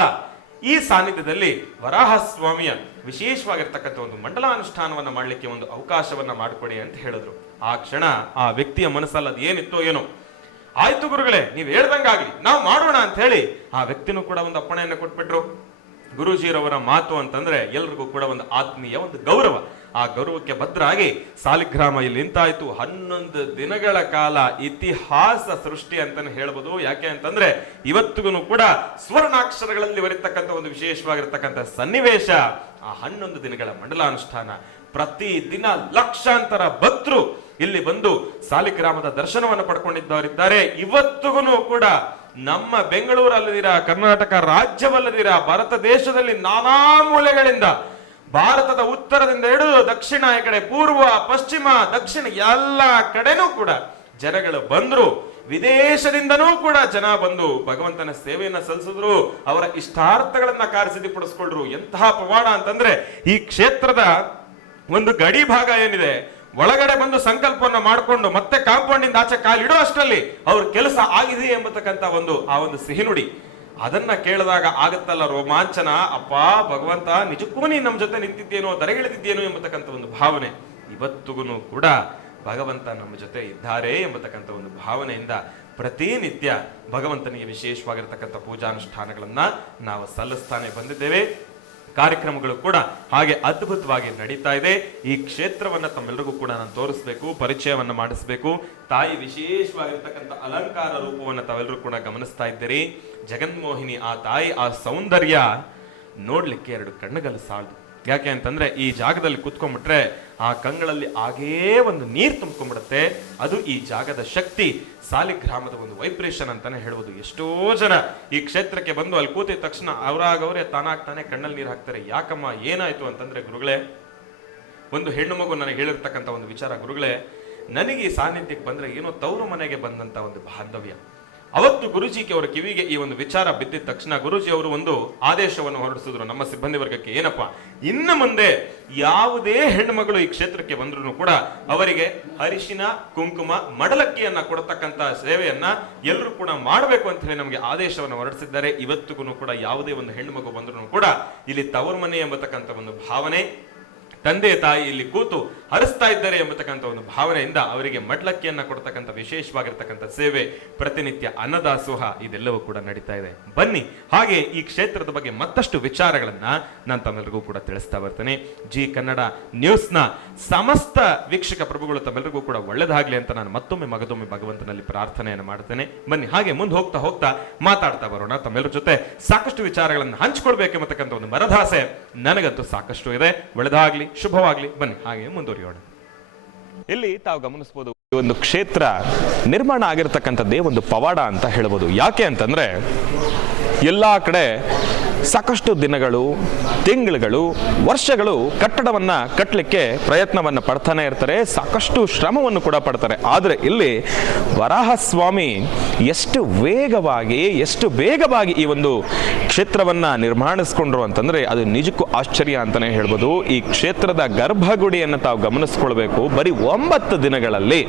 ಈ ಸಾನ್ನಿಧ್ಯದಲ್ಲಿ ವರಾಹ ಸ್ವಾಮಿಯ ವಿಶೇಷವಾಗಿರ್ತಕ್ಕಂಥ ಒಂದು ಮಂಡಲಾನುಷ್ಠಾನವನ್ನ ಮಾಡ್ಲಿಕ್ಕೆ ಒಂದು ಅವಕಾಶವನ್ನ ಮಾಡಿಕೊಡಿ ಅಂತ ಹೇಳಿದ್ರು. ಆ ಕ್ಷಣ ಆ ವ್ಯಕ್ತಿಯ ಮನಸ್ಸಲ್ಲಿ ಅದು ಏನಿತ್ತೋ ಏನೋ, ಆಯ್ತು ಗುರುಗಳೇ, ನೀವು ಹೇಳ್ದಂಗಾಗ್ಲಿ, ನಾವು ಮಾಡೋಣ ಅಂತ ಹೇಳಿ ಆ ವ್ಯಕ್ತಿನೂ ಕೂಡ ಒಂದು ಅಪ್ಪಣೆಯನ್ನು ಕೊಟ್ಬಿಟ್ರು. ಗುರೂಜಿರವರ ಮಾತು ಅಂತಂದ್ರೆ ಎಲ್ರಿಗೂ ಕೂಡ ಒಂದು ಆತ್ಮೀಯ ಒಂದು ಗೌರವ. ಆ ಗೌರವಕ್ಕೆ ಭದ್ರಾಗಿ ಸಾಲಿಗ್ರಾಮ ಇಲ್ಲಿ ನಿಂತಾಯ್ತು. 11 ದಿನಗಳ ಕಾಲ ಇತಿಹಾಸ ಸೃಷ್ಟಿ ಅಂತಾನೆ ಹೇಳ್ಬೋದು. ಯಾಕೆ ಅಂತಂದ್ರೆ ಇವತ್ತಿಗೂ ಕೂಡ ಸ್ವರ್ಣಾಕ್ಷರಗಳಲ್ಲಿ ಬರೀತಕ್ಕಂಥ ಒಂದು ವಿಶೇಷವಾಗಿರ್ತಕ್ಕಂಥ ಸನ್ನಿವೇಶ ಆ 11 ದಿನಗಳ ಮಂಡಲಾನುಷ್ಠಾನ. ಪ್ರತಿ ದಿನ ಲಕ್ಷಾಂತರ ಭಕ್ತರು ಇಲ್ಲಿ ಬಂದು ಸಾಲಿಗ್ರಾಮದ ದರ್ಶನವನ್ನು ಪಡ್ಕೊಂಡಿದ್ದವರಿದ್ದಾರೆ. ಇವತ್ತಿಗೂ ಕೂಡ ನಮ್ಮ ಬೆಂಗಳೂರಲ್ಲದಿರ, ಕರ್ನಾಟಕ ರಾಜ್ಯವಲ್ಲದಿರ, ಭಾರತ ದೇಶದಲ್ಲಿ ನಾನಾ ಮೂಲೆಗಳಿಂದ, ಭಾರತದ ಉತ್ತರದಿಂದ ಹಿಡಿದು ದಕ್ಷಿಣ, ಈ ಕಡೆ ಪೂರ್ವ, ಪಶ್ಚಿಮ, ದಕ್ಷಿಣ ಎಲ್ಲ ಕಡೆನೂ ಕೂಡ ಜನಗಳು ಬಂದ್ರು. ವಿದೇಶದಿಂದನೂ ಕೂಡ ಜನ ಬಂದು ಭಗವಂತನ ಸೇವೆಯನ್ನ ಸಲ್ಲಿಸಿದ್ರು, ಅವರ ಇಷ್ಟಾರ್ಥಗಳನ್ನ ಕಾರ್ಯಸಿದ್ಧಿಪಡಿಸ್ಕೊಂಡ್ರು. ಎಂತಹ ಪವಾಡ ಅಂತಂದ್ರೆ ಈ ಕ್ಷೇತ್ರದ ಒಂದು ಗಡಿ ಭಾಗ ಏನಿದೆ, ಒಳಗಡೆ ಬಂದು ಸಂಕಲ್ಪವನ್ನ ಮಾಡಿಕೊಂಡು ಮತ್ತೆ ಕಾಂಪೌಂಡ್ ಇಂದ ಆಚೆ ಕಾಲಿಡೋ ಅಷ್ಟರಲ್ಲಿ ಅವ್ರ ಕೆಲಸ ಆಗಿದೆ ಎಂಬತಕ್ಕಂತ ಒಂದು ಸಿಹಿನುಡಿ. ಅದನ್ನ ಕೇಳಿದಾಗ ಆಗತ್ತಲ್ಲ ರೋಮಾಂಚನ. ಅಪ್ಪ ಭಗವಂತ, ನಿಜಕ್ಕೂ ನೀ ನಮ್ಮ ಜೊತೆ ನಿಂತಿದ್ದೇನೋ, ದರೆಗಿಳಿದಿದ್ದೇನೋ ಎಂಬತಕ್ಕಂಥ ಒಂದು ಭಾವನೆ. ಇವತ್ತಿಗೂ ಕೂಡ ಭಗವಂತ ನಮ್ಮ ಜೊತೆ ಇದ್ದಾರೆ ಎಂಬತಕ್ಕಂಥ ಒಂದು ಭಾವನೆಯಿಂದ ಪ್ರತಿನಿತ್ಯ ಭಗವಂತನಿಗೆ ವಿಶೇಷವಾಗಿರ್ತಕ್ಕಂಥ ಪೂಜಾನುಷ್ಠಾನಗಳನ್ನ ನಾವು ಸಲ್ಲಿಸ್ತಾನೆ ಬಂದಿದ್ದೇವೆ. ಕಾರ್ಯಕ್ರಮಗಳು ಕೂಡ ಹಾಗೆ ಅದ್ಭುತವಾಗಿ ನಡೀತಾ ಇದೆ. ಈ ಕ್ಷೇತ್ರವನ್ನ ತಮ್ಮೆಲ್ಲರಿಗೂ ಕೂಡ ನಾನು ತೋರಿಸ್ಬೇಕು, ಪರಿಚಯವನ್ನ ಮಾಡಿಸ್ಬೇಕು. ತಾಯಿ ವಿಶೇಷವಾಗಿರ್ತಕ್ಕಂಥ ಅಲಂಕಾರ ರೂಪವನ್ನು ತಾವೆಲ್ಲರೂ ಕೂಡ ಗಮನಿಸ್ತಾ ಇದ್ದೀರಿ. ಜಗನ್ಮೋಹಿನಿ ಆ ತಾಯಿ, ಆ ಸೌಂದರ್ಯ ನೋಡ್ಲಿಕ್ಕೆ 2 ಕಣ್ಣುಗಳು ಸಾಲದು. ಯಾಕೆ ಅಂತಂದ್ರೆ ಈ ಜಾಗದಲ್ಲಿ ಕುತ್ಕೊಂಡ್ಬಿಟ್ರೆ ಆ ಕಂಗಳಲ್ಲಿ ಆಗೇ ಒಂದು ನೀರು ತುಂಬ್ಕೊಂಡ್ಬಿಡುತ್ತೆ. ಅದು ಈ ಜಾಗದ ಶಕ್ತಿ, ಸಾಲಿಗ್ರಾಮದ ಒಂದು ವೈಬ್ರೇಷನ್ ಅಂತಾನೆ ಹೇಳ್ಬೋದು. ಎಷ್ಟೋ ಜನ ಈ ಕ್ಷೇತ್ರಕ್ಕೆ ಬಂದು ಅಲ್ಲಿ ಕೂತಿದ ತಕ್ಷಣ ಅವರಾಗವರೇ ತಾನಾಗ್ತಾನೆ ಕಣ್ಣಲ್ಲಿ ನೀರು ಹಾಕ್ತಾರೆ. ಯಾಕಮ್ಮ ಏನಾಯ್ತು ಅಂತಂದ್ರೆ, ಗುರುಗಳೇ, ಒಂದು ಹೆಣ್ಣು ಮಗು ನನಗೆ ಹೇಳಿರ್ತಕ್ಕಂಥ ಒಂದು ವಿಚಾರ, ಗುರುಗಳೇ ನನಗೆ ಈ ಸಾನ್ನಿಧ್ಯಕ್ಕೆ ಬಂದ್ರೆ ಏನೋ ತವರು ಮನೆಗೆ ಬಂದಂತ ಒಂದು ಬಾಂಧವ್ಯ. ಅವತ್ತು ಗುರುಜಿಗೆ ಅವರ ಕಿವಿಗೆ ಈ ಒಂದು ವಿಚಾರ ಬಿದ್ದಿದ ತಕ್ಷಣ ಗುರುಜಿ ಅವರು ಒಂದು ಆದೇಶವನ್ನು ಹೊರಡಿಸಿದ್ರು ನಮ್ಮ ಸಿಬ್ಬಂದಿ ವರ್ಗಕ್ಕೆ. ಏನಪ್ಪಾ, ಇನ್ನು ಮುಂದೆ ಯಾವುದೇ ಹೆಣ್ಣುಮಗಳು ಈ ಕ್ಷೇತ್ರಕ್ಕೆ ಬಂದ್ರು ಕೂಡ ಅವರಿಗೆ ಅರಿಶಿನ, ಕುಂಕುಮ, ಮಡಲಕ್ಕಿಯನ್ನ ಕೊಡತಕ್ಕಂತ ಸೇವೆಯನ್ನ ಎಲ್ಲರೂ ಕೂಡ ಮಾಡಬೇಕು ಅಂತ ಹೇಳಿ ನಮಗೆ ಆದೇಶವನ್ನು ಹೊರಡಿಸಿದ್ದಾರೆ. ಇವತ್ತಿಗೂ ಕೂಡ ಯಾವುದೇ ಒಂದು ಹೆಣ್ಣು ಮಗು ಬಂದ್ರು ಕೂಡ ಇಲ್ಲಿ ತವರು ಮನೆ ಎಂಬತಕ್ಕಂಥ ಒಂದು ಭಾವನೆ, ತಂದೆ ತಾಯಿ ಇಲ್ಲಿ ಕೂತು ಹರಿಸ್ತಾ ಇದ್ದಾರೆ ಎಂಬತಕ್ಕಂಥ ಒಂದು ಭಾವನೆಯಿಂದ ಅವರಿಗೆ ಮಡ್ಲಕ್ಕಿಯನ್ನ ಕೊಡ್ತಕ್ಕಂಥ ವಿಶೇಷವಾಗಿರ್ತಕ್ಕಂಥ ಸೇವೆ, ಪ್ರತಿನಿತ್ಯ ಅನ್ನದಾಸೋಹ ಇದೆಲ್ಲವೂ ಕೂಡ ನಡೀತಾ ಇದೆ. ಬನ್ನಿ ಹಾಗೆ ಈ ಕ್ಷೇತ್ರದ ಬಗ್ಗೆ ಮತ್ತಷ್ಟು ವಿಚಾರಗಳನ್ನ ನಾನು ತಮ್ಮೆಲ್ಲರಿಗೂ ಕೂಡ ತಿಳಿಸ್ತಾ ಬರ್ತೇನೆ. ಜಿ ಕನ್ನಡ ನ್ಯೂಸ್ನ ಸಮಸ್ತ ವೀಕ್ಷಕ ಪ್ರಭುಗಳು ತಮ್ಮೆಲ್ಲರಿಗೂ ಕೂಡ ಒಳ್ಳೆದಾಗ್ಲಿ ಅಂತ ನಾನು ಮತ್ತೊಮ್ಮೆ ಮಗದೊಮ್ಮೆ ಭಗವಂತನಲ್ಲಿ ಪ್ರಾರ್ಥನೆಯನ್ನು ಮಾಡ್ತೇನೆ. ಬನ್ನಿ ಹಾಗೆ ಮುಂದೆ ಹೋಗ್ತಾ ಹೋಗ್ತಾ ಮಾತಾಡ್ತಾ ಬರೋಣ. ತಮ್ಮೆಲ್ಲರ ಜೊತೆ ಸಾಕಷ್ಟು ವಿಚಾರಗಳನ್ನು ಹಂಚಿಕೊಳ್ಬೇಕೆಂಬತಕ್ಕಂಥ ಒಂದು ಮರದಾಸೆ ನನಗಂತೂ ಸಾಕಷ್ಟು ಇದೆ. ಒಳ್ಳೆದಾಗ್ಲಿ, ಶುಭವಾಗ್ಲಿ. ಬನ್ನಿ ಹಾಗೆ ಮುಂದುವರಿಯೋಣ. ಇಲ್ಲಿ ತಾವು ಗಮನಿಸಬಹುದು, ಈ ಒಂದು ಕ್ಷೇತ್ರ ನಿರ್ಮಾಣ ಆಗಿರತಕ್ಕಂಥದ್ದೇ ಒಂದು ಪವಾಡ ಅಂತ ಹೇಳ್ಬೋದು. ಯಾಕೆ ಅಂತಂದ್ರೆ ಎಲ್ಲಾ ಕಡೆ ಸಾಕಷ್ಟು ದಿನಗಳು, ತಿಂಗಳುಗಳು, ವರ್ಷಗಳು ಕಟ್ಟಡವನ್ನ ಕಟ್ಟಲಿಕ್ಕೆ ಪ್ರಯತ್ನವನ್ನ ಪಡ್ತಾನೆ ಇರ್ತಾರೆ, ಸಾಕಷ್ಟು ಶ್ರಮವನ್ನು ಕೂಡ ಪಡ್ತಾರೆ. ಆದರೆ ಇಲ್ಲಿ ವರಾಹ ಸ್ವಾಮಿ ಎಷ್ಟು ವೇಗವಾಗಿ, ಎಷ್ಟು ಬೇಗವಾಗಿ ಈ ಒಂದು ಕ್ಷೇತ್ರವನ್ನ ನಿರ್ಮಾಣಿಸ್ಕೊಂಡ್ರು ಅಂತಂದ್ರೆ ಅದು ನಿಜಕ್ಕೂ ಆಶ್ಚರ್ಯ ಅಂತಾನೆ ಹೇಳ್ಬೋದು. ಈ ಕ್ಷೇತ್ರದ ಗರ್ಭಗುಡಿಯನ್ನು ತಾವು ಗಮನಿಸ್ಕೊಳ್ಬೇಕು. ಬರೀ 9 ದಿನಗಳಲ್ಲಿ,